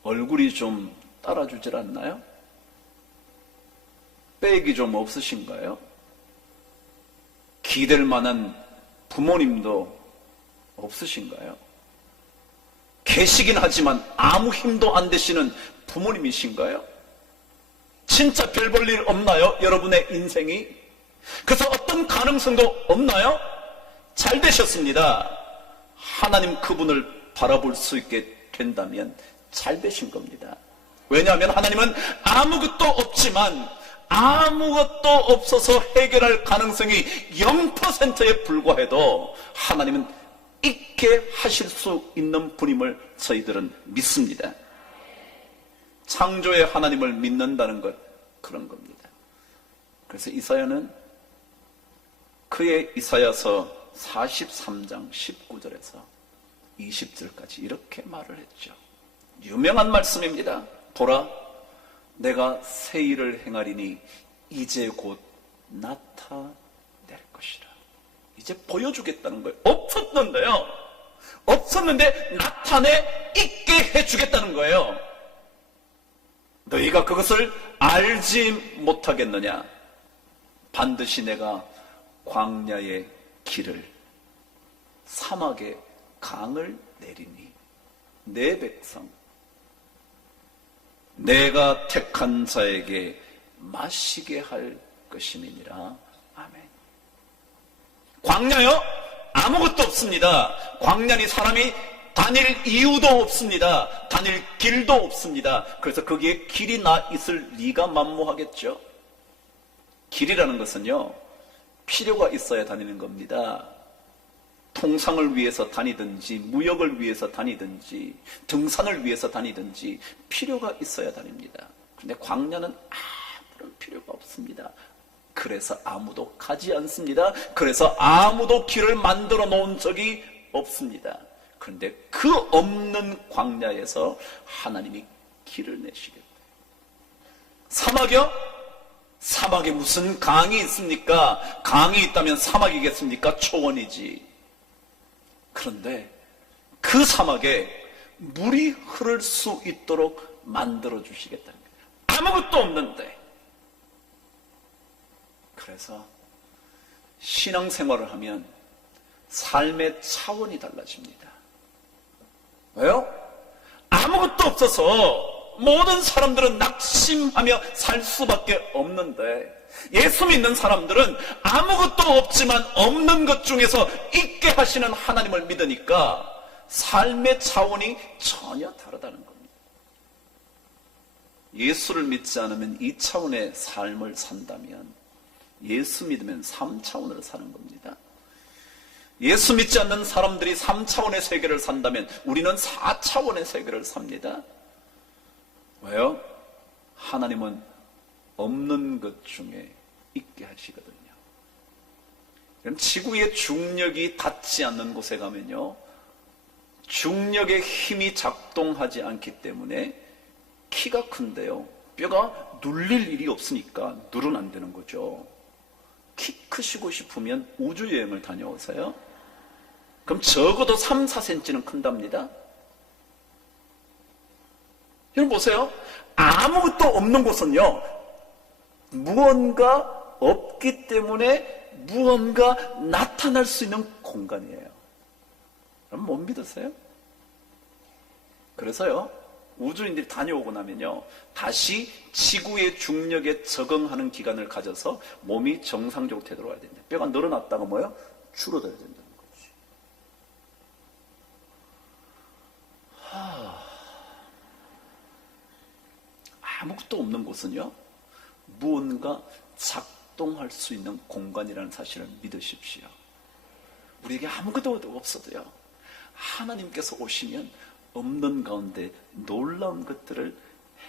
얼굴이 좀 따라주질 않나요? 백이 좀 없으신가요? 기댈 만한 부모님도 없으신가요? 계시긴 하지만 아무 힘도 안 되시는 부모님이신가요? 진짜 별 볼 일 없나요? 여러분의 인생이? 그래서 어떤 가능성도 없나요? 잘 되셨습니다. 하나님 그분을 바라볼 수 있게 된다면 잘 되신 겁니다. 왜냐하면 하나님은 아무것도 없지만 아무것도 없어서 해결할 가능성이 0%에 불과해도 하나님은 있게 하실 수 있는 분임을 저희들은 믿습니다. 창조의 하나님을 믿는다는 것, 그런 겁니다. 그래서 이사야는 그의 이사야서 43장 19절에서 20절까지 이렇게 말을 했죠. 유명한 말씀입니다. 보라, 내가 새 일을 행하리니 이제 곧 나타낼 것이라. 이제 보여주겠다는 거예요. 없었는데요. 없었는데 나타내 있게 해주겠다는 거예요. 너희가 그것을 알지 못하겠느냐? 반드시 내가 광야의 길을, 사막의 강을 내리니 내 백성, 내가 택한 자에게 마시게 할 것임이니라. 아멘. 광야요? 아무것도 없습니다. 광야니 사람이 다닐 이유도 없습니다. 다닐 길도 없습니다. 그래서 거기에 길이 나 있을 리가 만무하겠죠. 길이라는 것은요, 필요가 있어야 다니는 겁니다. 통상을 위해서 다니든지, 무역을 위해서 다니든지, 등산을 위해서 다니든지 필요가 있어야 다닙니다. 그런데 광야는 아무런 필요가 없습니다. 그래서 아무도 가지 않습니다. 그래서 아무도 길을 만들어 놓은 적이 없습니다. 그런데 그 없는 광야에서 하나님이 길을 내시겠다. 사막이요? 사막에 무슨 강이 있습니까? 강이 있다면 사막이겠습니까? 초원이지. 그런데 그 사막에 물이 흐를 수 있도록 만들어 주시겠다는 거예요. 아무것도 없는데. 그래서 신앙생활을 하면 삶의 차원이 달라집니다. 왜요? 아무것도 없어서 모든 사람들은 낙심하며 살 수밖에 없는데, 예수 믿는 사람들은 아무것도 없지만 없는 것 중에서 있게 하시는 하나님을 믿으니까 삶의 차원이 전혀 다르다는 겁니다. 예수를 믿지 않으면 2차원의 삶을 산다면, 예수 믿으면 3차원으로 사는 겁니다. 예수 믿지 않는 사람들이 3차원의 세계를 산다면 우리는 4차원의 세계를 삽니다. 왜요? 하나님은 없는 것 중에 있게 하시거든요. 그럼 지구의 중력이 닿지 않는 곳에 가면요, 중력의 힘이 작동하지 않기 때문에 키가 큰데요, 뼈가 눌릴 일이 없으니까 누른 안 되는 거죠. 키 크시고 싶으면 우주여행을 다녀오세요. 그럼 적어도 3, 4cm는 큰답니다. 여러분 보세요. 아무것도 없는 곳은요, 무언가 없기 때문에 무언가 나타날 수 있는 공간이에요. 그럼 못 믿으세요? 그래서요, 우주인들이 다녀오고 나면요, 다시 지구의 중력에 적응하는 기간을 가져서 몸이 정상적으로 되돌아야 됩니다. 뼈가 늘어났다가 뭐예요? 줄어들어야 된다는 거지. 아무것도 없는 곳은요, 무언가 작동할 수 있는 공간이라는 사실을 믿으십시오. 우리에게 아무것도 없어도요, 하나님께서 오시면 없는 가운데 놀라운 것들을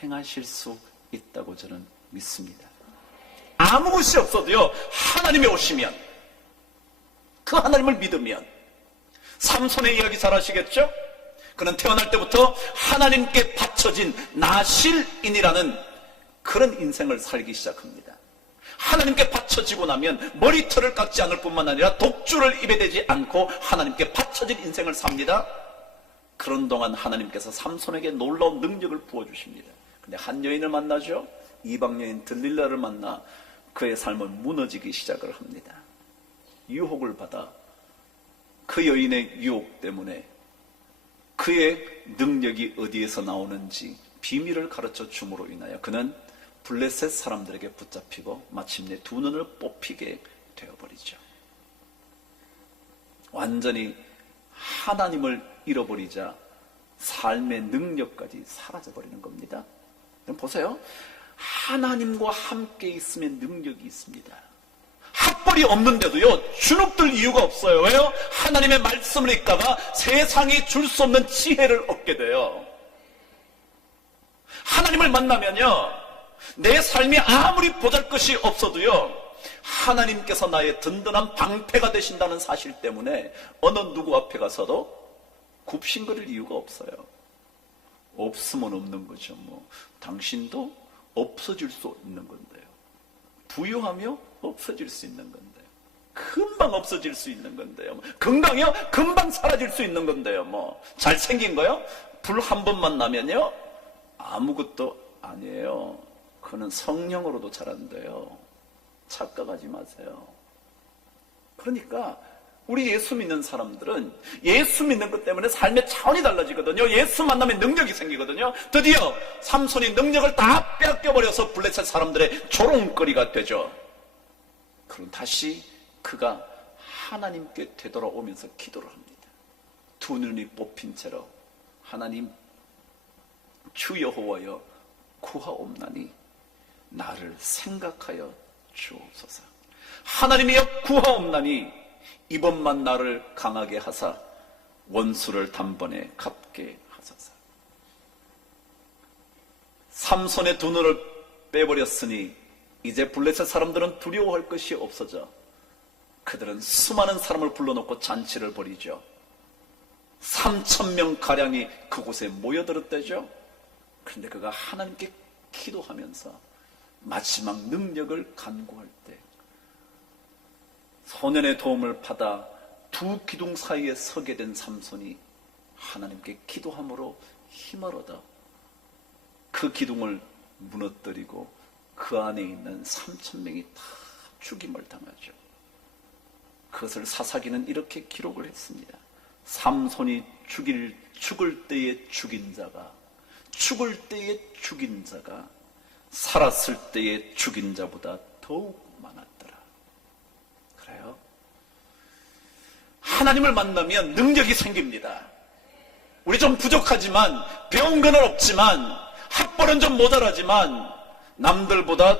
행하실 수 있다고 저는 믿습니다. 아무 것이 없어도요, 하나님이 오시면, 그 하나님을 믿으면, 삼손의 이야기 잘 아시겠죠? 그는 태어날 때부터 하나님께 바쳐진 나실인이라는 그런 인생을 살기 시작합니다. 하나님께 바쳐지고 나면 머리털을 깎지 않을 뿐만 아니라 독주를 입에 대지 않고 하나님께 바쳐진 인생을 삽니다. 그런 동안 하나님께서 삼손에게 놀라운 능력을 부어주십니다. 근데 한 여인을 만나죠. 이방 여인 들릴라를 만나 그의 삶은 무너지기 시작을 합니다. 유혹을 받아 그 여인의 유혹 때문에 그의 능력이 어디에서 나오는지 비밀을 가르쳐 줌으로 인하여 그는 블레셋 사람들에게 붙잡히고 마침내 두 눈을 뽑히게 되어버리죠. 완전히 하나님을 잃어버리자 삶의 능력까지 사라져버리는 겁니다. 보세요. 하나님과 함께 있으면 능력이 있습니다. 학벌이 없는데도요 주눅들 이유가 없어요. 왜요? 하나님의 말씀을 읽다가 세상이 줄 수 없는 지혜를 얻게 돼요. 하나님을 만나면요 내 삶이 아무리 보잘것이 없어도요 하나님께서 나의 든든한 방패가 되신다는 사실 때문에 어느 누구 앞에 가서도 굽신거릴 이유가 없어요. 없으면 없는 거죠. 당신도 없어질 수 있는 건데요. 부유하며 없어질 수 있는 건데요. 금방 없어질 수 있는 건데요. 건강이요? 금방 사라질 수 있는 건데요. 잘생긴 거요? 불 한 번만 나면요? 아무것도 아니에요. 그는 성령으로도 잘 안 돼요. 착각하지 마세요. 그러니까 우리 예수 믿는 사람들은 예수 믿는 것 때문에 삶의 차원이 달라지거든요. 예수 만나면 능력이 생기거든요. 드디어 삼손이 능력을 다 빼앗겨버려서 블레셋 사람들의 조롱거리가 되죠. 그럼 다시 그가 하나님께 되돌아오면서 기도를 합니다. 두 눈이 뽑힌 채로 하나님 주 여호와여 구하옵나니 나를 생각하여 주옵소서. 하나님이여 구하옵나니 이번만 나를 강하게 하사 원수를 단번에 갚게 하소서. 삼손의 두 눈을 빼버렸으니 이제 블레셋 사람들은 두려워할 것이 없어져 그들은 수많은 사람을 불러놓고 잔치를 벌이죠. 3,000명 가량이 그곳에 모여들었대죠. 그런데 그가 하나님께 기도하면서 마지막 능력을 간구할 때 소년의 도움을 받아 두 기둥 사이에 서게 된 삼손이 하나님께 기도함으로 힘을 얻어 그 기둥을 무너뜨리고 그 안에 있는 3,000명이 다 죽임을 당하죠. 그것을 사사기는 이렇게 기록을 했습니다. 삼손이 죽을 때에 죽인 자가 살았을 때에 죽인 자보다 더욱 많았더라. 그래요? 하나님을 만나면 능력이 생깁니다. 우리 좀 부족하지만 배운 건 없지만 학벌은 좀 모자라지만 남들보다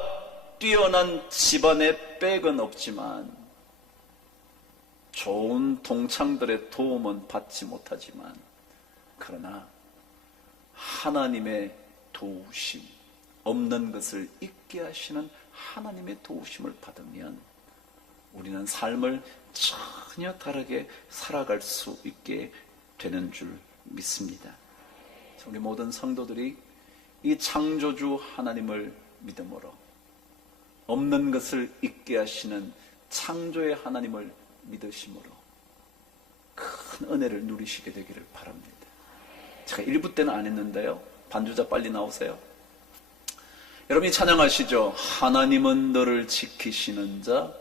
뛰어난 집안의 백은 없지만 좋은 동창들의 도움은 받지 못하지만 그러나 하나님의 도우심, 없는 것을 있게 하시는 하나님의 도우심을 받으면 우리는 삶을 전혀 다르게 살아갈 수 있게 되는 줄 믿습니다. 우리 모든 성도들이 이 창조주 하나님을 믿음으로 없는 것을 있게 하시는 창조의 하나님을 믿으심으로 큰 은혜를 누리시게 되기를 바랍니다. 제가 1부 때는 안 했는데요. 반주자 빨리 나오세요. 여러분이 찬양하시죠. 하나님은 너를 지키시는 자.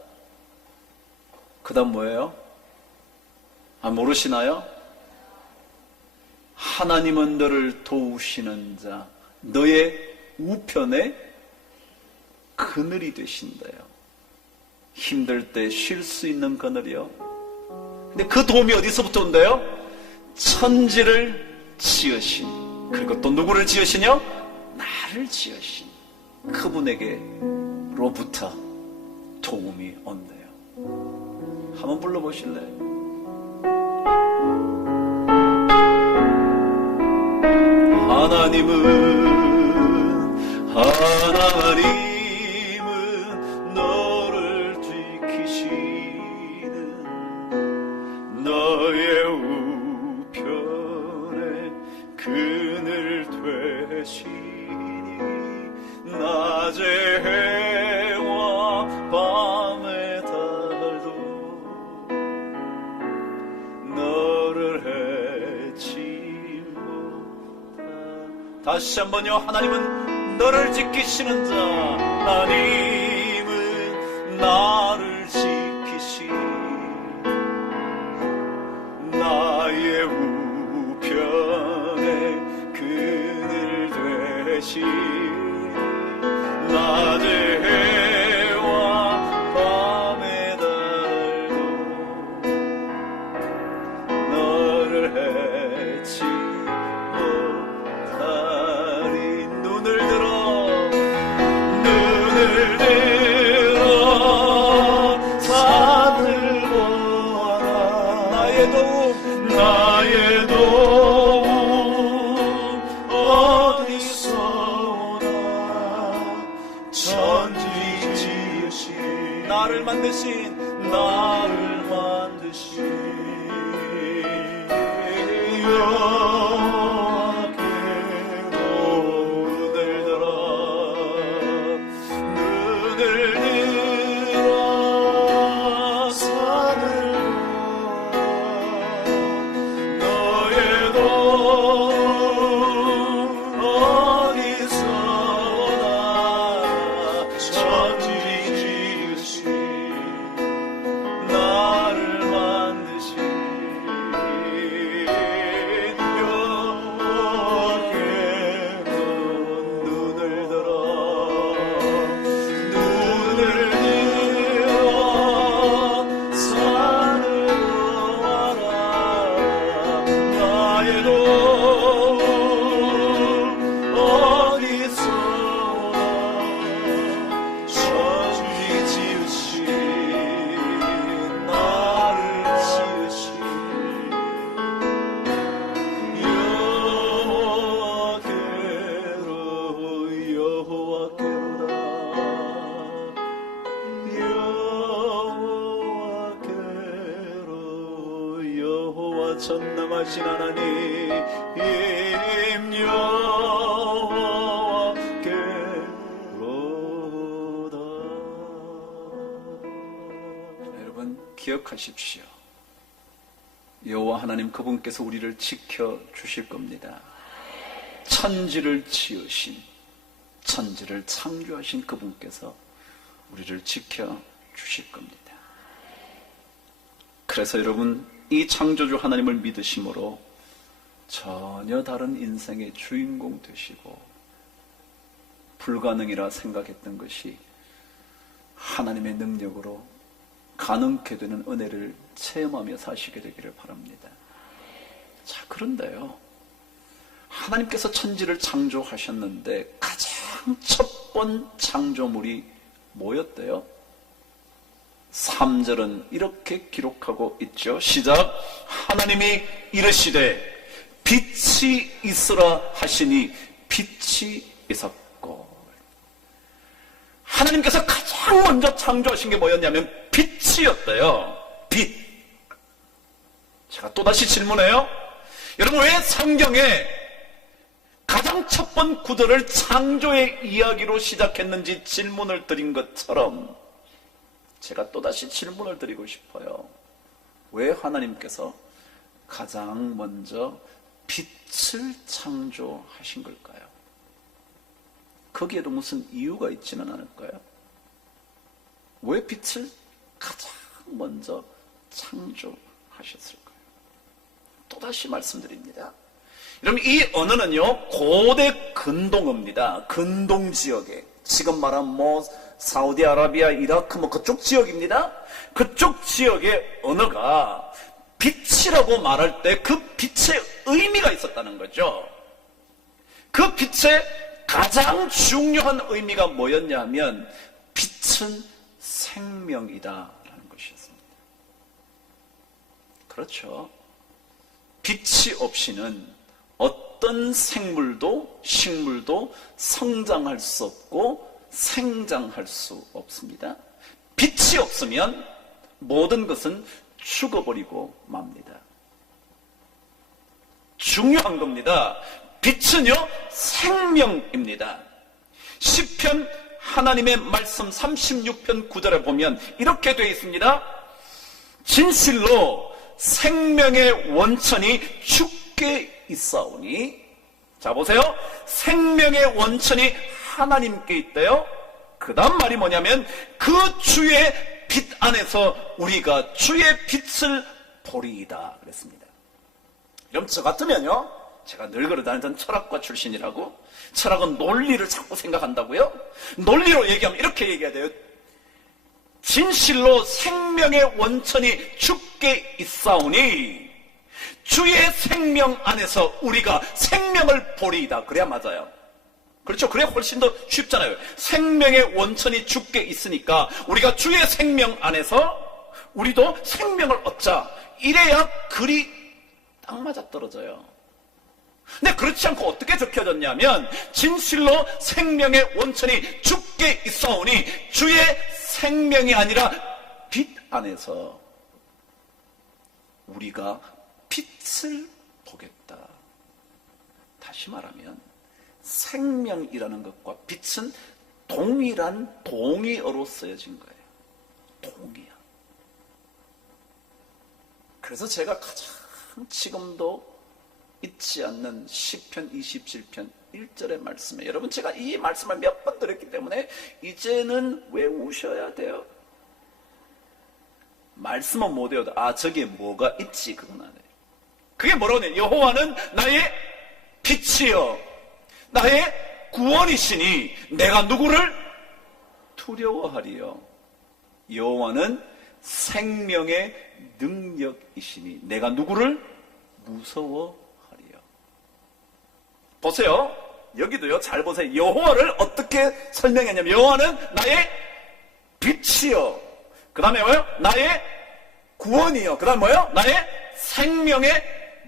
그 다음 뭐예요? 모르시나요? 하나님은 너를 도우시는 자. 너의 우편에 그늘이 되신다요. 힘들 때 쉴 수 있는 그늘이요. 근데 그 도움이 어디서부터 온대요? 천지를 지으신, 그리고 또 누구를 지으시냐? 나를 지으신 그분에게로부터 도움이 온대요. 한번 불러보실래요? 하나님은 너를 지키시는 너의 우편에 그늘 되시니 낮의 해와 밤의 달도 너를 해치 못하. 다시 한번요. 하나님은 너를 지키시는 자. 하나님은 나를 지키시 나의 우편에 그늘 되시 낮의 해와 밤의 달도 너를 해치 못하리. 눈을 들어 전능하신 하나님 여호와께로다. 여러분 기억하십시오. 여호와 하나님 그분께서 우리를 지켜주실 겁니다. 천지를 지으신, 천지를 창조하신 그분께서 우리를 지켜주실 겁니다. 그래서 여러분 이 창조주 하나님을 믿으심으로 전혀 다른 인생의 주인공 되시고 불가능이라 생각했던 것이 하나님의 능력으로 가능케 되는 은혜를 체험하며 사시게 되기를 바랍니다. 자, 그런데요, 하나님께서 천지를 창조하셨는데 가장 첫 번 창조물이 뭐였대요? 3절은 이렇게 기록하고 있죠. 시작. 하나님이 이르시되 빛이 있으라 하시니 빛이 있었고. 하나님께서 가장 먼저 창조하신 게 뭐였냐면 빛이었대요. 빛. 제가 또다시 질문해요. 여러분, 왜 성경에 가장 첫 번 구절을 창조의 이야기로 시작했는지 질문을 드린 것처럼 제가 또다시 질문을 드리고 싶어요. 왜 하나님께서 가장 먼저 빛을 창조하신 걸까요? 거기에도 무슨 이유가 있지는 않을까요? 왜 빛을 가장 먼저 창조하셨을까요? 또다시 말씀드립니다. 여러분, 이 언어는요 고대 근동어입니다. 근동 지역에, 지금 말하면 사우디아라비아, 이라크 그쪽 지역입니다. 그쪽 지역의 언어가 빛이라고 말할 때 그 빛의 의미가 있었다는 거죠. 그 빛의 가장 중요한 의미가 뭐였냐 하면 빛은 생명이다라는 것이었습니다. 그렇죠. 빛이 없이는 어떤 생물도 식물도 성장할 수 없고 생장할 수 없습니다. 빛이 없으면 모든 것은 죽어버리고 맙니다. 중요한 겁니다. 빛은요 생명입니다. 시편 하나님의 말씀 36편 9절에 보면 이렇게 되어 있습니다. 진실로 생명의 원천이 죽게 있사오니. 자, 보세요. 생명의 원천이 하나님께 있대요. 그 다음 말이 뭐냐면 그 주의 빛 안에서 우리가 주의 빛을 보리이다 그랬습니다. 여러분, 저 같으면요, 제가 늘 그러다니던 철학과 출신이라고, 철학은 논리를 자꾸 생각한다고요? 논리로 얘기하면 이렇게 얘기해야 돼요. 진실로 생명의 원천이 죽게 있사오니 주의 생명 안에서 우리가 생명을 보리이다. 그래야 맞아요. 그렇죠? 그래야 훨씬 더 쉽잖아요. 생명의 원천이 죽게 있으니까 우리가 주의 생명 안에서 우리도 생명을 얻자. 이래야 글이 딱 맞아떨어져요. 근데 그렇지 않고 어떻게 적혀졌냐면 진실로 생명의 원천이 죽게 있사오니 주의 생명이 아니라 빛 안에서 우리가 빛을 보겠다. 다시 말하면 생명이라는 것과 빛은 동일한 동의어로 쓰여진 거예요. 동의어. 그래서 제가 가장 지금도 잊지 않는 시편 27편 1절의 말씀에, 여러분 제가 이 말씀을 몇 번 드렸기 때문에 이제는 외우셔야 돼요. 말씀은 못 외워도 저기에 뭐가 있지 그건 안 해요. 그게 뭐라고 해요? 여호와는 나의 빛이요 나의 구원이시니 내가 누구를 두려워하리요. 여호와는 생명의 능력이시니 내가 누구를 무서워하리요. 보세요. 여기도요. 잘 보세요. 여호와를 어떻게 설명했냐면 여호와는 나의 빛이요. 그 다음에 뭐요? 나의 구원이요. 그 다음에 뭐요? 나의 생명의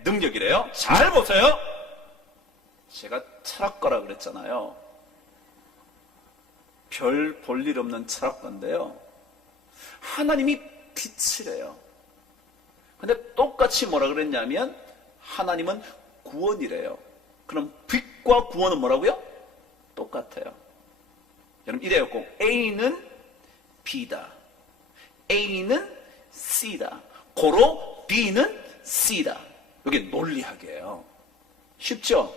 능력이래요. 잘 보세요. 제가 철학가라 그랬잖아요. 별 볼 일 없는 철학가인데요. 하나님이 빛이래요. 근데 똑같이 뭐라 그랬냐면 하나님은 구원이래요. 그럼 빛과 구원은 뭐라고요? 똑같아요. 여러분 이래요. 꼭 A는 B다. A는 C다. 고로 B는 C다. 이게 논리학이에요. 쉽죠?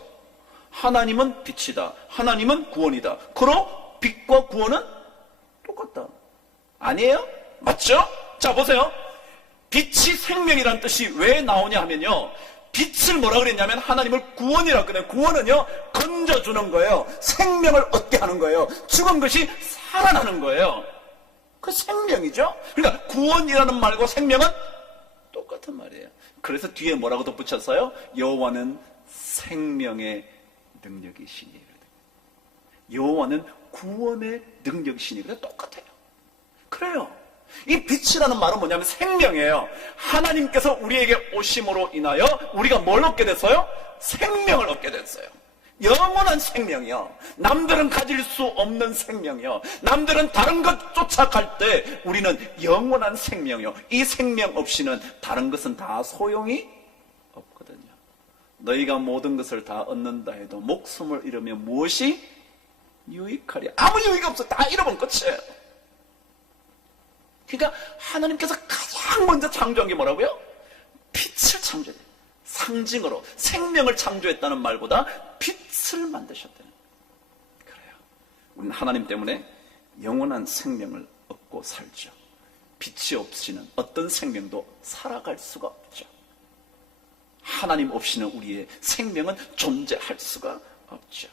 하나님은 빛이다. 하나님은 구원이다. 그럼 빛과 구원은 똑같다. 아니에요? 맞죠? 자 보세요. 빛이 생명이란 뜻이 왜 나오냐 하면요. 빛을 뭐라 그랬냐면 하나님을 구원이라고 그래요. 구원은요. 건져주는 거예요. 생명을 얻게 하는 거예요. 죽은 것이 살아나는 거예요. 그 생명이죠. 그러니까 구원이라는 말과 생명은 똑같은 말이에요. 그래서 뒤에 뭐라고 덧붙였어요? 여호와는 생명의 능력이시니. 여호와는 구원의 능력이시니. 그래 똑같아요. 그래요. 이 빛이라는 말은 뭐냐면 생명이에요. 하나님께서 우리에게 오심으로 인하여 우리가 뭘 얻게 됐어요? 생명을 얻게 됐어요. 영원한 생명이요. 남들은 가질 수 없는 생명이요. 남들은 다른 것 쫓아갈 때 우리는 영원한 생명이요. 이 생명 없이는 다른 것은 다 소용이 없거든요. 너희가 모든 것을 다 얻는다 해도 목숨을 잃으면 무엇이 유익하리? 아무 유익이 없어. 다 잃어버리면 끝이에요. 그러니까 하나님께서 가장 먼저 창조한 게 뭐라고요? 빛을 창조해요. 상징으로 생명을 창조했다는 말보다 빛을 만드셨다는 거예요. 그래요. 우리는 하나님 때문에 영원한 생명을 얻고 살죠. 빛이 없이는 어떤 생명도 살아갈 수가 없죠. 하나님 없이는 우리의 생명은 존재할 수가 없죠.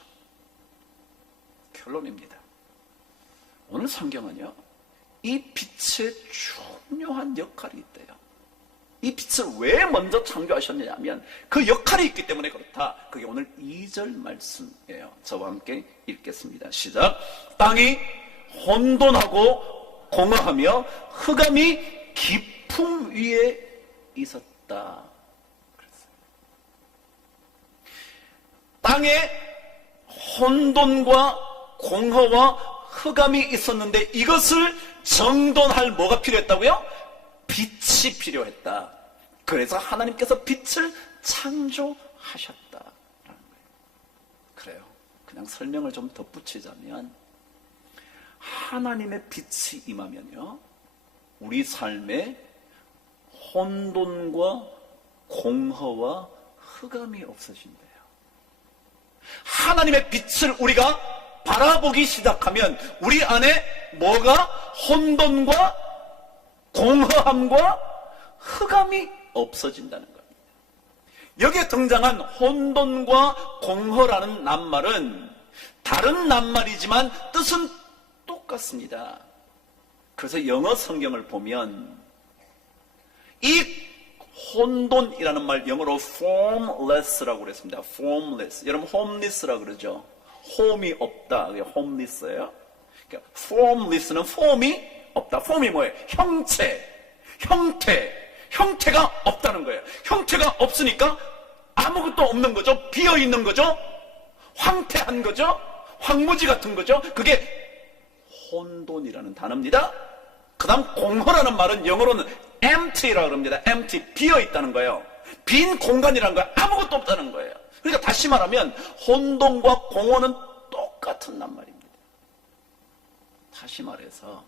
결론입니다. 오늘 성경은요. 이 빛의 중요한 역할이 있대요. 이 빛을 왜 먼저 창조하셨느냐면 그 역할이 있기 때문에 그렇다. 그게 오늘 2절 말씀이에요. 저와 함께 읽겠습니다. 시작. 땅이 혼돈하고 공허하며 흑암이 깊음 위에 있었다. 그랬어요. 땅에 혼돈과 공허와 흑암이 있었는데 이것을 정돈할 뭐가 필요했다고요? 빛이 필요했다. 그래서 하나님께서 빛을 창조하셨다라는 거예요. 그래요. 그냥 설명을 좀 덧붙이자면 하나님의 빛이 임하면요. 우리 삶에 혼돈과 공허와 흑암이 없어진대요. 하나님의 빛을 우리가 바라보기 시작하면 우리 안에 뭐가 혼돈과 공허함과 흑암이 없어진다는 겁니다. 여기에 등장한 혼돈과 공허라는 낱말은 다른 낱말이지만 뜻은 똑같습니다. 그래서 영어 성경을 보면 이 혼돈이라는 말 영어로 formless라고 그랬습니다. formless. 여러분 homeless라고 그러죠. 홈이 없다. 그게 homeless예요. 그러니까 formless는 폼이 없다. 폼이 뭐예요? 형태가 없다는 거예요. 형태가 없으니까 아무것도 없는 거죠. 비어 있는 거죠. 황폐한 거죠. 황무지 같은 거죠. 그게 혼돈이라는 단어입니다. 그 다음 공허라는 말은 영어로는 empty라고 합니다. empty, 비어 있다는 거예요. 빈 공간이라는 거예요. 아무것도 없다는 거예요. 그러니까 다시 말하면 혼돈과 공허는 똑같은 낱말입니다. 다시 말해서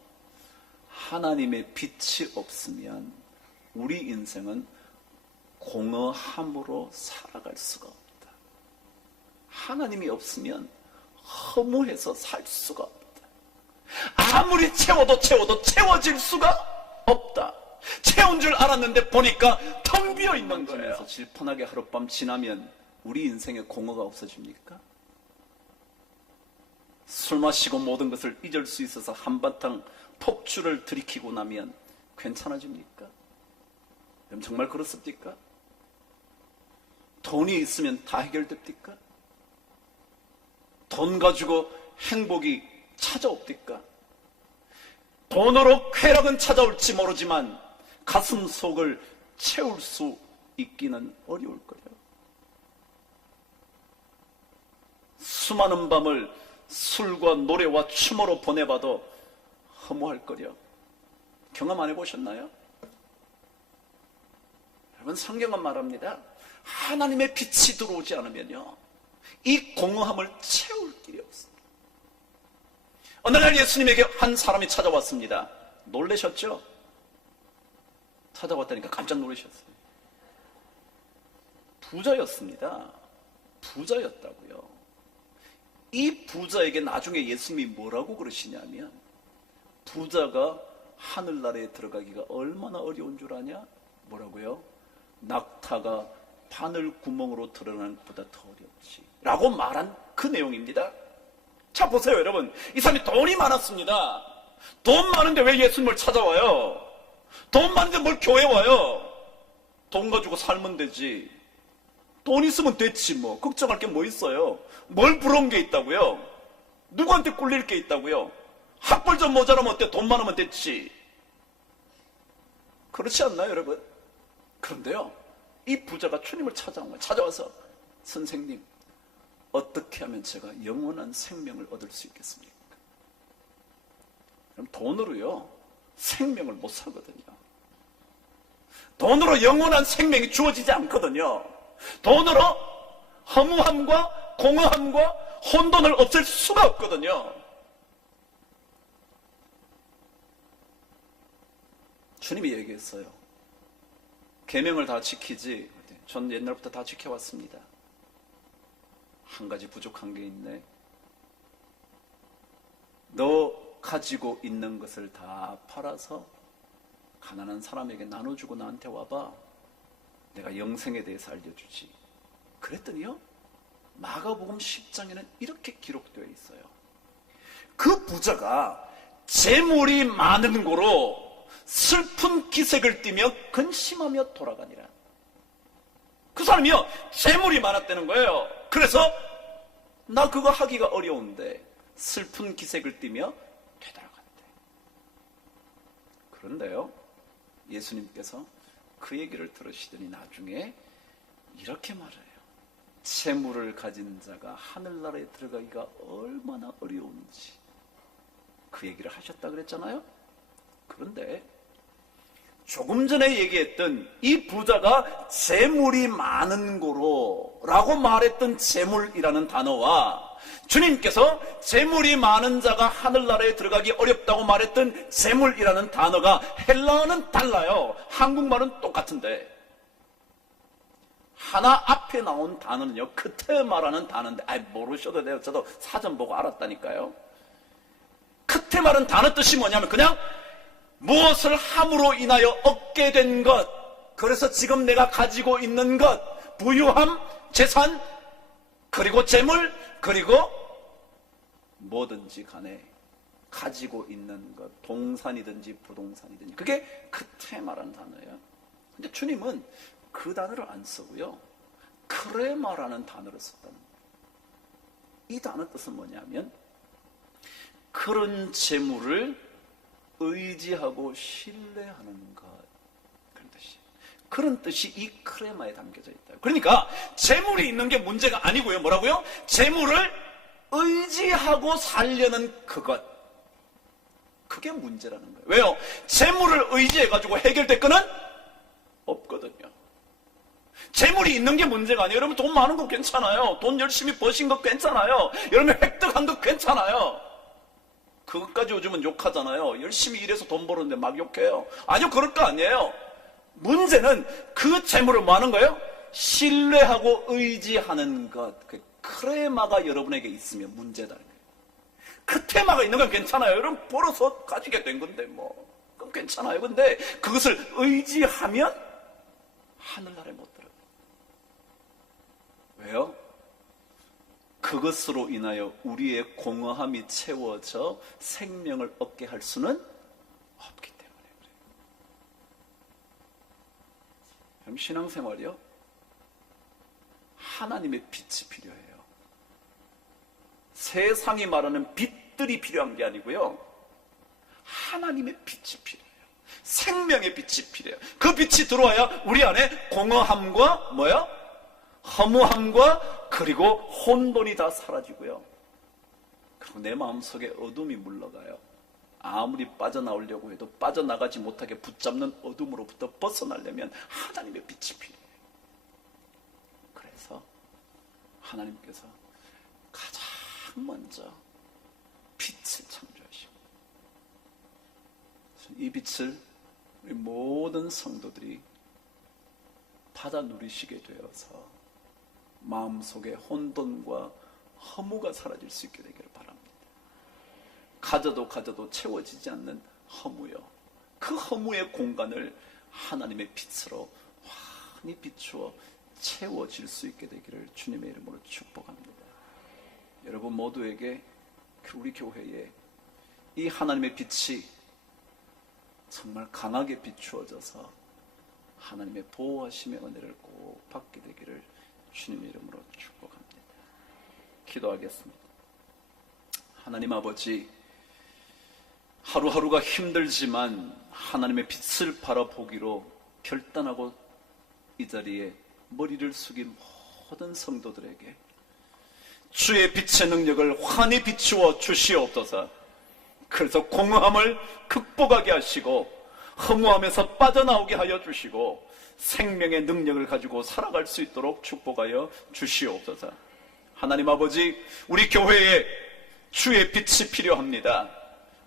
하나님의 빛이 없으면 우리 인생은 공허함으로 살아갈 수가 없다. 하나님이 없으면 허무해서 살 수가 없다. 아무리 채워도 채워질 수가 없다. 채운 줄 알았는데 보니까 텅 비어 있는 거예요. 질펀하게 하룻밤 지나면 우리 인생에 공허가 없어집니까? 술 마시고 모든 것을 잊을 수 있어서 한바탕 폭주를 들이키고 나면 괜찮아집니까? 그럼 정말 그렇습니까? 돈이 있으면 다 해결됩니까? 돈 가지고 행복이 찾아옵니까? 돈으로 쾌락은 찾아올지 모르지만 가슴 속을 채울 수 있기는 어려울 거예요. 수많은 밤을 술과 노래와 춤으로 보내봐도 허무할 거려. 경험 안 해보셨나요? 여러분, 성경은 말합니다. 하나님의 빛이 들어오지 않으면요, 이 공허함을 채울 길이 없습니다. 어느 날 예수님에게 한 사람이 찾아왔습니다. 놀라셨죠? 찾아왔다니까 깜짝 놀라셨어요. 부자였습니다. 부자였다고요. 이 부자에게 나중에 예수님이 뭐라고 그러시냐면, 부자가 하늘나라에 들어가기가 얼마나 어려운 줄 아냐? 뭐라고요? 낙타가 바늘 구멍으로 드러나는 것보다 더 어렵지 라고 말한 그 내용입니다. 자, 보세요 여러분, 이 사람이 돈이 많았습니다. 돈 많은데 왜 예수님을 찾아와요? 돈 많은데 뭘 교회 와요? 돈 가지고 살면 되지. 돈 있으면 됐지 뭐. 걱정할 게 뭐 있어요? 뭘 부러운 게 있다고요? 누구한테 꿀릴 게 있다고요? 학벌 좀 모자라면 어때? 돈 많으면 됐지. 그렇지 않나요 여러분? 그런데요, 이 부자가 주님을 찾아온 거예요. 찾아와서, 선생님, 어떻게 하면 제가 영원한 생명을 얻을 수 있겠습니까? 그럼 돈으로요, 생명을 못 사거든요. 돈으로 영원한 생명이 주어지지 않거든요. 돈으로 허무함과 공허함과 혼돈을 없앨 수가 없거든요. 주님이 얘기했어요. 계명을 다 지키지. 전 옛날부터 다 지켜왔습니다. 한 가지 부족한 게 있네. 너 가지고 있는 것을 다 팔아서 가난한 사람에게 나눠주고 나한테 와봐. 내가 영생에 대해서 알려주지. 그랬더니요, 마가복음 10장에는 이렇게 기록되어 있어요. 그 부자가 재물이 많은 고로 슬픈 기색을 띠며 근심하며 돌아가니라. 그 사람이요, 재물이 많았다는 거예요. 그래서 나 그거 하기가 어려운데 슬픈 기색을 띠며 되돌아갔대. 그런데요, 예수님께서 그 얘기를 들으시더니 나중에 이렇게 말해요. 재물을 가진 자가 하늘나라에 들어가기가 얼마나 어려운지 그 얘기를 하셨다 그랬잖아요. 그런데 조금 전에 얘기했던 이 부자가 재물이 많은 고로 라고 말했던 재물이라는 단어와 주님께서 재물이 많은 자가 하늘나라에 들어가기 어렵다고 말했던 재물이라는 단어가 헬라어는 달라요. 한국말은 똑같은데 하나 앞에 나온 단어는요, 크테마라는 단어인데, 모르셔도 돼요. 저도 사전 보고 알았다니까요. 크테마라는 단어 뜻이 뭐냐면 그냥 무엇을 함으로 인하여 얻게 된 것, 그래서 지금 내가 가지고 있는 것, 부유함, 재산, 그리고 재물, 그리고 뭐든지 간에 가지고 있는 것, 동산이든지 부동산이든지, 그게 크테마라는 단어예요. 근데 주님은 그 단어를 안 쓰고요, 크레마라는 단어를 썼다는 거예요. 이 단어 뜻은 뭐냐면 그런 재물을 의지하고 신뢰하는 것, 그런 뜻이에요. 그런 뜻이 이 크레마에 담겨져 있다. 그러니까 재물이 있는 게 문제가 아니고요. 뭐라고요? 재물을 의지하고 살려는 그것, 그게 문제라는 거예요. 왜요? 재물을 의지해가지고 해결될 거는 없거든요. 재물이 있는 게 문제가 아니에요. 여러분 돈 많은 거 괜찮아요. 돈 열심히 버신 거 괜찮아요. 여러분 획득한 거 괜찮아요. 그것까지 요즘은 욕하잖아요. 열심히 일해서 돈 버는데 막 욕해요. 아니요, 그럴 거 아니에요. 문제는 그 재물을 뭐 하는 거예요? 신뢰하고 의지하는 것. 그 크레마가 여러분에게 있으면 문제다. 그 테마가 있는 건 괜찮아요. 여러분 벌어서 가지게 된 건데 뭐 그럼 괜찮아요. 근데 그것을 의지하면 하늘나라에 못 들어가요. 왜요? 그것으로 인하여 우리의 공허함이 채워져 생명을 얻게 할 수는 없기 때문에 그래요. 그럼 신앙생활이요? 하나님의 빛이 필요해요. 세상이 말하는 빛들이 필요한 게 아니고요. 하나님의 빛이 필요해요. 생명의 빛이 필요해요. 그 빛이 들어와야 우리 안에 공허함과 뭐야? 허무함과 그리고 혼돈이 다 사라지고요. 그리고 내 마음속에 어둠이 물러가요. 아무리 빠져나오려고 해도 빠져나가지 못하게 붙잡는 어둠으로부터 벗어나려면 하나님의 빛이 필요해요. 그래서 하나님께서 가장 먼저 빛을 창조하시고 이 빛을 우리 모든 성도들이 받아 누리시게 되어서 마음속에 혼돈과 허무가 사라질 수 있게 되기를 바랍니다. 가져도 채워지지 않는 허무요. 그 허무의 공간을 하나님의 빛으로 환히 비추어 채워질 수 있게 되기를 주님의 이름으로 축복합니다. 여러분 모두에게 우리 교회에 이 하나님의 빛이 정말 강하게 비추어져서 하나님의 보호하심의 은혜를 꼭 받게 되기를 주님의 이름으로 축복합니다. 기도하겠습니다. 하나님 아버지, 하루하루가 힘들지만 하나님의 빛을 바라보기로 결단하고 이 자리에 머리를 숙인 모든 성도들에게 주의 빛의 능력을 환히 비추어 주시옵소서. 그래서 공허함을 극복하게 하시고 허무함에서 빠져나오게 하여 주시고 생명의 능력을 가지고 살아갈 수 있도록 축복하여 주시옵소서. 하나님 아버지, 우리 교회에 주의 빛이 필요합니다.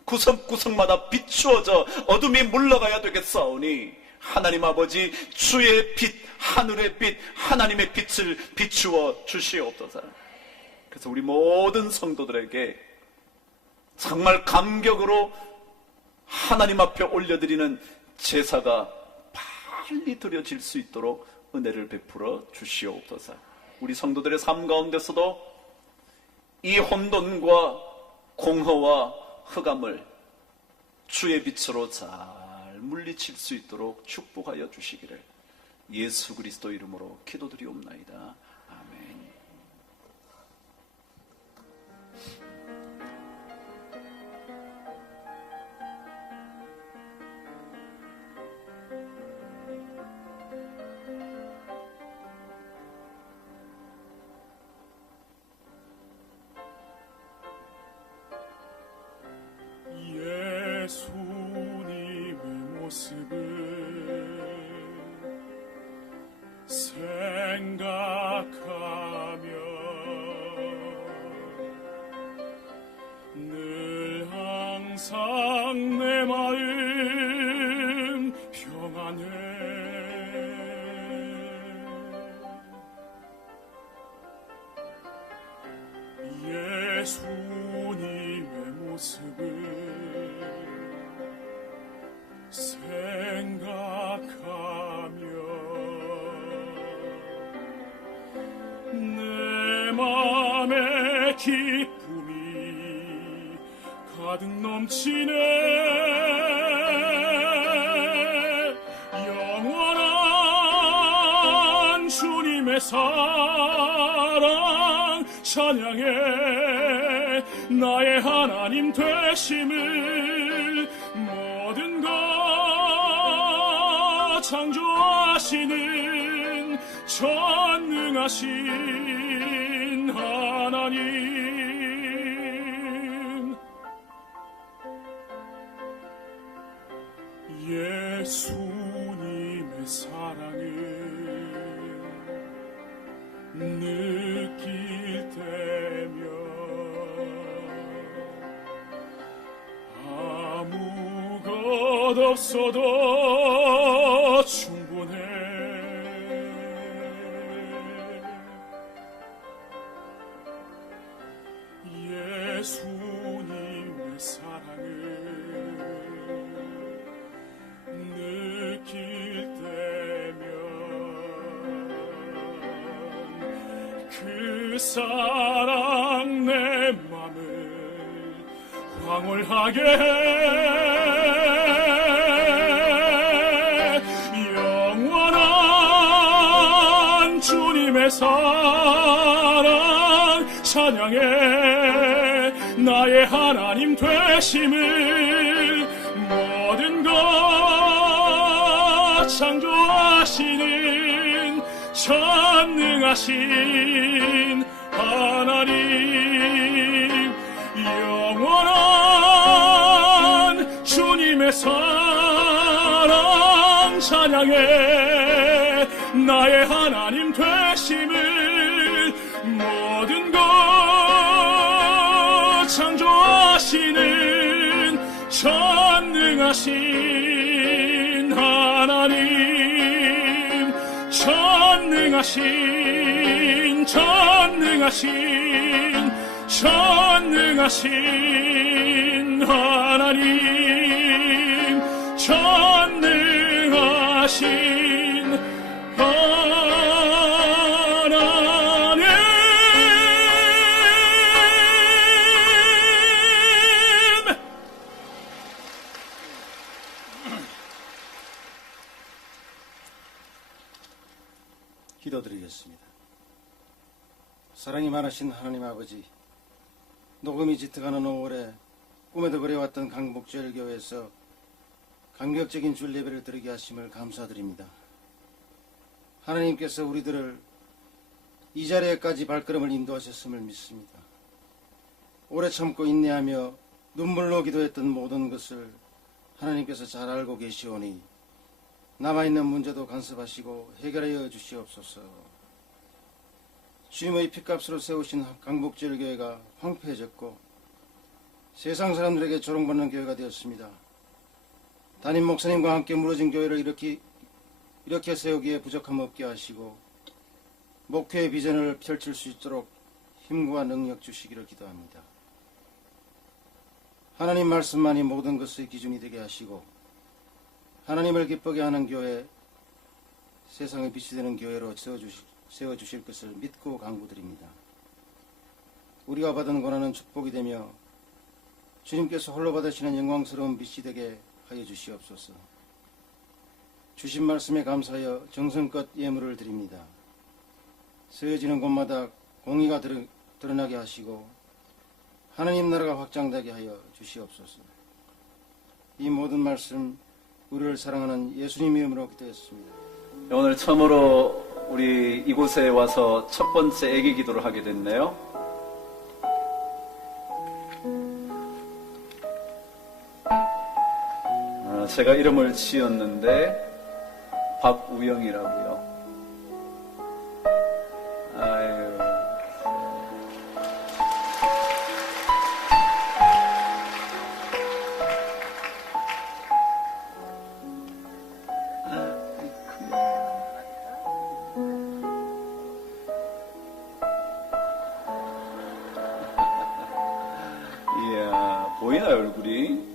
구석구석마다 비추어져 어둠이 물러가야 되겠사오니 하나님 아버지, 주의 빛, 하늘의 빛, 하나님의 빛을 비추어 주시옵소서. 그래서 우리 모든 성도들에게 정말 감격으로 하나님 앞에 올려드리는 제사가 빨리 드려질 수 있도록 은혜를 베풀어 주시옵소서. 우리 성도들의 삶 가운데서도 이 혼돈과 공허와 흑암을 주의 빛으로 잘 물리칠 수 있도록 축복하여 주시기를 예수 그리스도 이름으로 기도드리옵나이다. 아멘. 예수님의 모습을 생각하며 늘 항상 내 마음 평안해. 예수님의 모습을 생각하며 내 맘에 기쁨이 가득 넘치네. 영원한 주님의 사랑 찬양해. 나의 하나님 되심을 모든 것 창조하시는 전능하신 하나님, 예수님의 사랑을 느낄 때면 아무것 없어도 충분해. 예수님의 사랑을 느낄 때면 그 사랑 내 맘을 황홀하게 해. 영원한 주님의 사랑 찬양해. 나의 하나님 되심을 모든 것 창조하시는 전능하신 하나님, 영원한 주님의 사랑 찬양해. 나의 하나님 되심을 모든 것 창조하시는 전능하신 하나님, 전능하신 하나님, 전능하신 하나님. 기도드리겠습니다. 사랑이 많으신 하나님 아버지, 녹음이 짙어가는 5월에 꿈에도 그려왔던 강복제일교회에서 감격적인 주일 예배를 드리게 하심을 감사드립니다. 하나님께서 우리들을 이 자리에까지 발걸음을 인도하셨음을 믿습니다. 오래 참고 인내하며 눈물로 기도했던 모든 것을 하나님께서 잘 알고 계시오니 남아있는 문제도 간섭하시고 해결하여 주시옵소서. 주님의 핏값으로 세우신 강복제일교회가 황폐해졌고 세상 사람들에게 조롱받는 교회가 되었습니다. 담임 목사님과 함께 무너진 교회를 이렇게 세우기에 부족함 없게 하시고 목회의 비전을 펼칠 수 있도록 힘과 능력 주시기를 기도합니다. 하나님 말씀만이 모든 것의 기준이 되게 하시고 하나님을 기쁘게 하는 교회, 세상의 빛이 되는 교회로 세워주실 것을 믿고 간구드립니다. 우리가 받은 고난은 축복이 되며 주님께서 홀로 받으시는 영광스러운 빛이 되게 하여 주시옵소서. 주신 말씀에 감사하여 정성껏 예물을 드립니다. 세워지는 곳마다 공의가 드러나게 하시고 하나님 나라가 확장되게 하여 주시옵소서. 이 모든 말씀 우리를 사랑하는 예수님 이름으로 기도했습니다. 오늘 처음으로 우리 이곳에 와서 첫 번째 애기 기도를 하게 됐네요. 제가 이름을 지었는데 박우영이라고요. 아유. 이야, 보이나요, 얼굴이?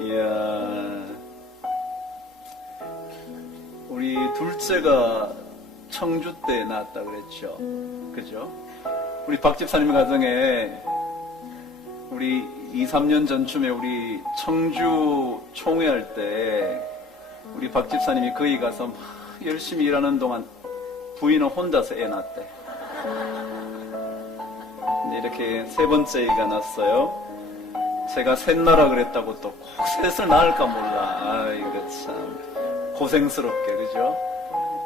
이야, 우리 둘째가 청주 때 낳았다 그랬죠. 그죠? 우리 박 집사님 가정에 우리 2, 3년 전쯤에 우리 청주 총회할 때 우리 박 집사님이 거기 가서 막 열심히 일하는 동안 부인은 혼자서 애 낳았대. 근데 이렇게 세 번째 애가 났어요. 제가 셋나라 그랬다고 또 꼭 셋을 낳을까 몰라. 아이고 참 고생스럽게, 그죠?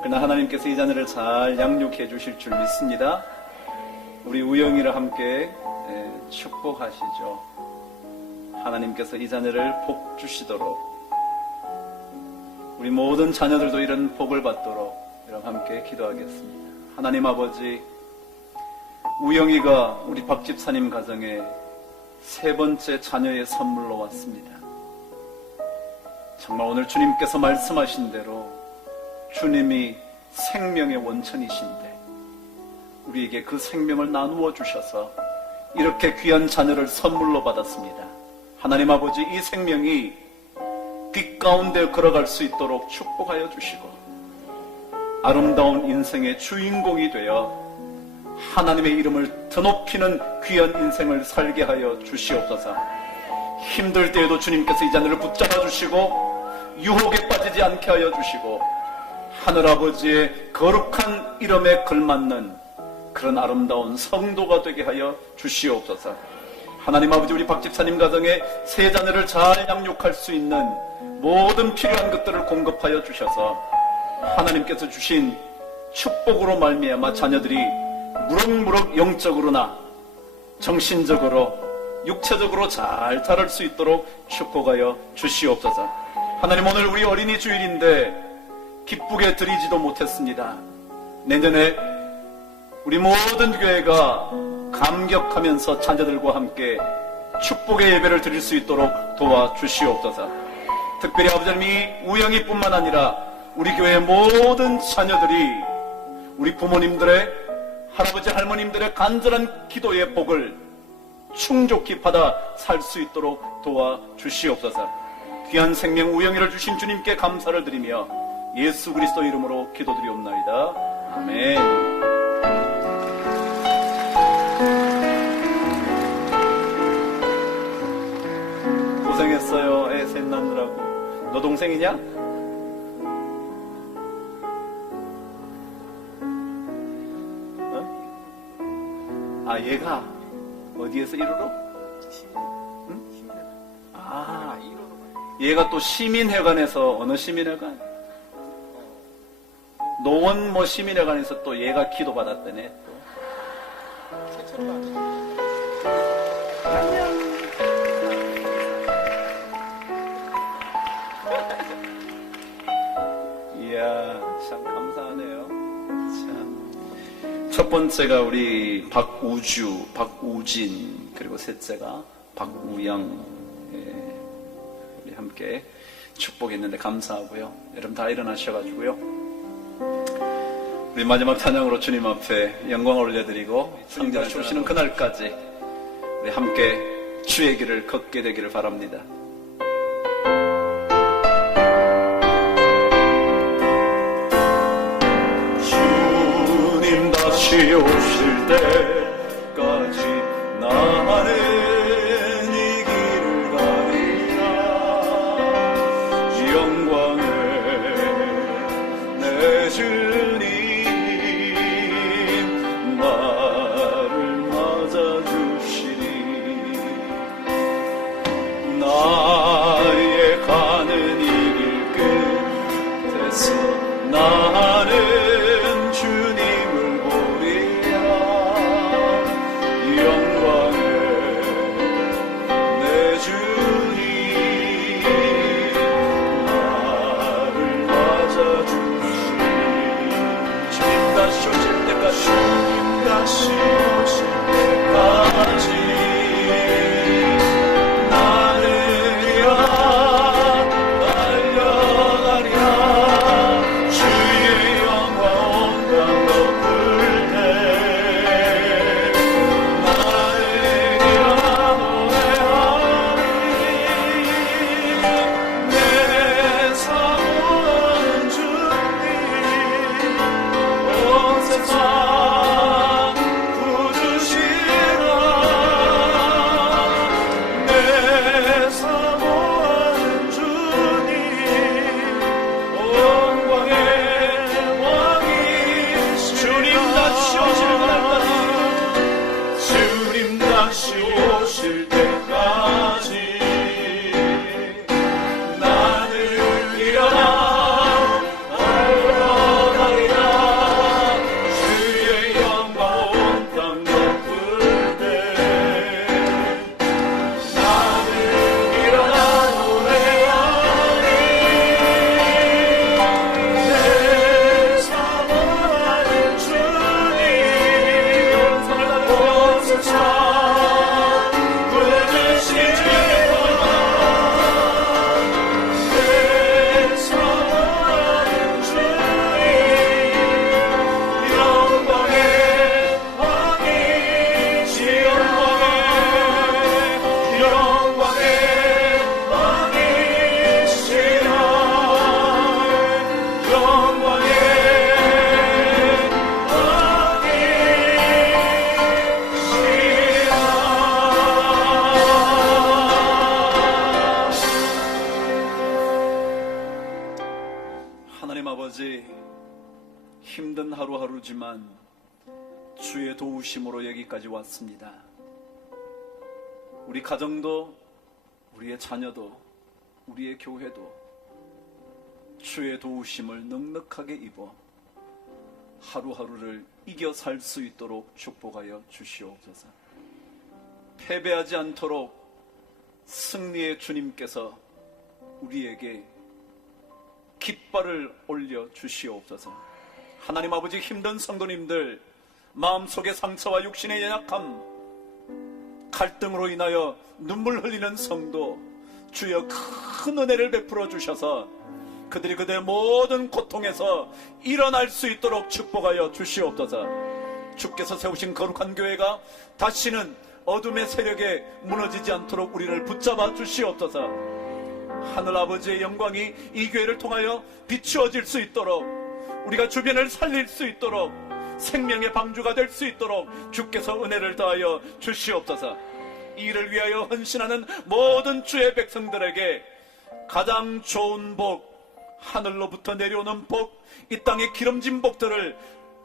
그러나 하나님께서 이 자녀를 잘 양육해 주실 줄 믿습니다. 우리 우영이를 함께 축복하시죠. 하나님께서 이 자녀를 복 주시도록 우리 모든 자녀들도 이런 복을 받도록 여러분 함께 기도하겠습니다. 하나님 아버지, 우영이가 우리 박 집사님 가정에 세 번째 자녀의 선물로 왔습니다. 정말 오늘 주님께서 말씀하신 대로 주님이 생명의 원천이신데 우리에게 그 생명을 나누어 주셔서 이렇게 귀한 자녀를 선물로 받았습니다. 하나님 아버지, 이 생명이 빛 가운데 걸어갈 수 있도록 축복하여 주시고 아름다운 인생의 주인공이 되어 하나님의 이름을 드높이는 귀한 인생을 살게 하여 주시옵소서. 힘들 때에도 주님께서 이 자녀를 붙잡아 주시고 유혹에 빠지지 않게 하여 주시고 하늘아버지의 거룩한 이름에 걸맞는 그런 아름다운 성도가 되게 하여 주시옵소서. 하나님 아버지, 우리 박 집사님 가정에 세 자녀를 잘 양육할 수 있는 모든 필요한 것들을 공급하여 주셔서 하나님께서 주신 축복으로 말미암아 자녀들이 무럭무럭 영적으로나 정신적으로 육체적으로 잘 자랄 수 있도록 축복하여 주시옵소서. 하나님, 오늘 우리 어린이 주일인데 기쁘게 드리지도 못했습니다. 내년에 우리 모든 교회가 감격하면서 자녀들과 함께 축복의 예배를 드릴 수 있도록 도와주시옵소서. 특별히 아버지 하나님, 이 우영이뿐만 아니라 우리 교회의 모든 자녀들이 우리 부모님들의, 할아버지 할머님들의 간절한 기도의 복을 충족히 받아 살 수 있도록 도와주시옵소서. 귀한 생명 우영이를 주신 주님께 감사를 드리며 예수 그리스도 이름으로 기도드리옵나이다. 아멘. 고생했어요. 애 셋 낳느라고. 너 동생이냐? 어? 아, 얘가 어디에서 1호로? 응? 아, 얘가 또 시민회관에서, 어느 시민회관? 노원 뭐 시민회관에서 또 얘가 기도 받았다네. 이야, 참 감사하네요. 참. 첫 번째가 우리 박우주, 박우진, 그리고 셋째가 박우영. 예, 우리 함께 축복했는데 감사하고요. 여러분 다 일어나셔가지고요. 우리 마지막 찬양으로 주님 앞에 영광을 올려드리고 주님 다시 오시는 그날까지 우리 함께 주의 길을 걷게 되기를 바랍니다. 주님 다시 오실 때까지 나는 이 길을 가리라. 영광의 내 주님 나를 맞아주시리. 나의 가는 이 길 끝에서 나는 주님을 보리라. 영광의 내 주님 나를 맞아주시리. 주님 다시 오실 때까지, 주님 다시 오실 때까지 주의 힘든 하루하루지만 주의 도우심으로 여기까지 왔습니다. 우리 가정도, 우리의 자녀도, 우리의 교회도 주의 도우심을 넉넉하게 입어 하루하루를 이겨 살 수 있도록 축복하여 주시옵소서. 패배하지 않도록 승리의 주님께서 우리에게 깃발을 올려 주시옵소서. 하나님 아버지, 힘든 성도님들, 마음속의 상처와 육신의 연약함, 갈등으로 인하여 눈물 흘리는 성도, 주여 큰 은혜를 베풀어 주셔서 그들이 그들의 모든 고통에서 일어날 수 있도록 축복하여 주시옵소서. 주께서 세우신 거룩한 교회가 다시는 어둠의 세력에 무너지지 않도록 우리를 붙잡아 주시옵소서. 하늘 아버지의 영광이 이 교회를 통하여 비추어질 수 있도록, 우리가 주변을 살릴 수 있도록, 생명의 방주가 될 수 있도록 주께서 은혜를 더하여 주시옵소서. 이 일을 위하여 헌신하는 모든 주의 백성들에게 가장 좋은 복, 하늘로부터 내려오는 복, 이 땅의 기름진 복들을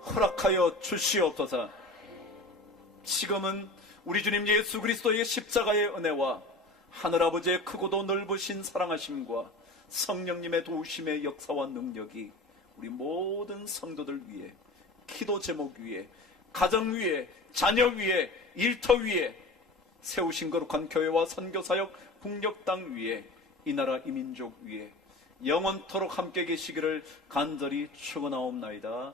허락하여 주시옵소서. 지금은 우리 주님 예수 그리스도의 십자가의 은혜와 하늘아버지의 크고도 넓으신 사랑하심과 성령님의 도우심의 역사와 능력이 우리 모든 성도들 위에, 기도 제목 위에, 가정 위에, 자녀 위에, 일터 위에, 세우신 거룩한 교회와 선교사역 북녘 땅 위에, 이 나라 이 민족 위에 영원토록 함께 계시기를 간절히 축원하옵나이다.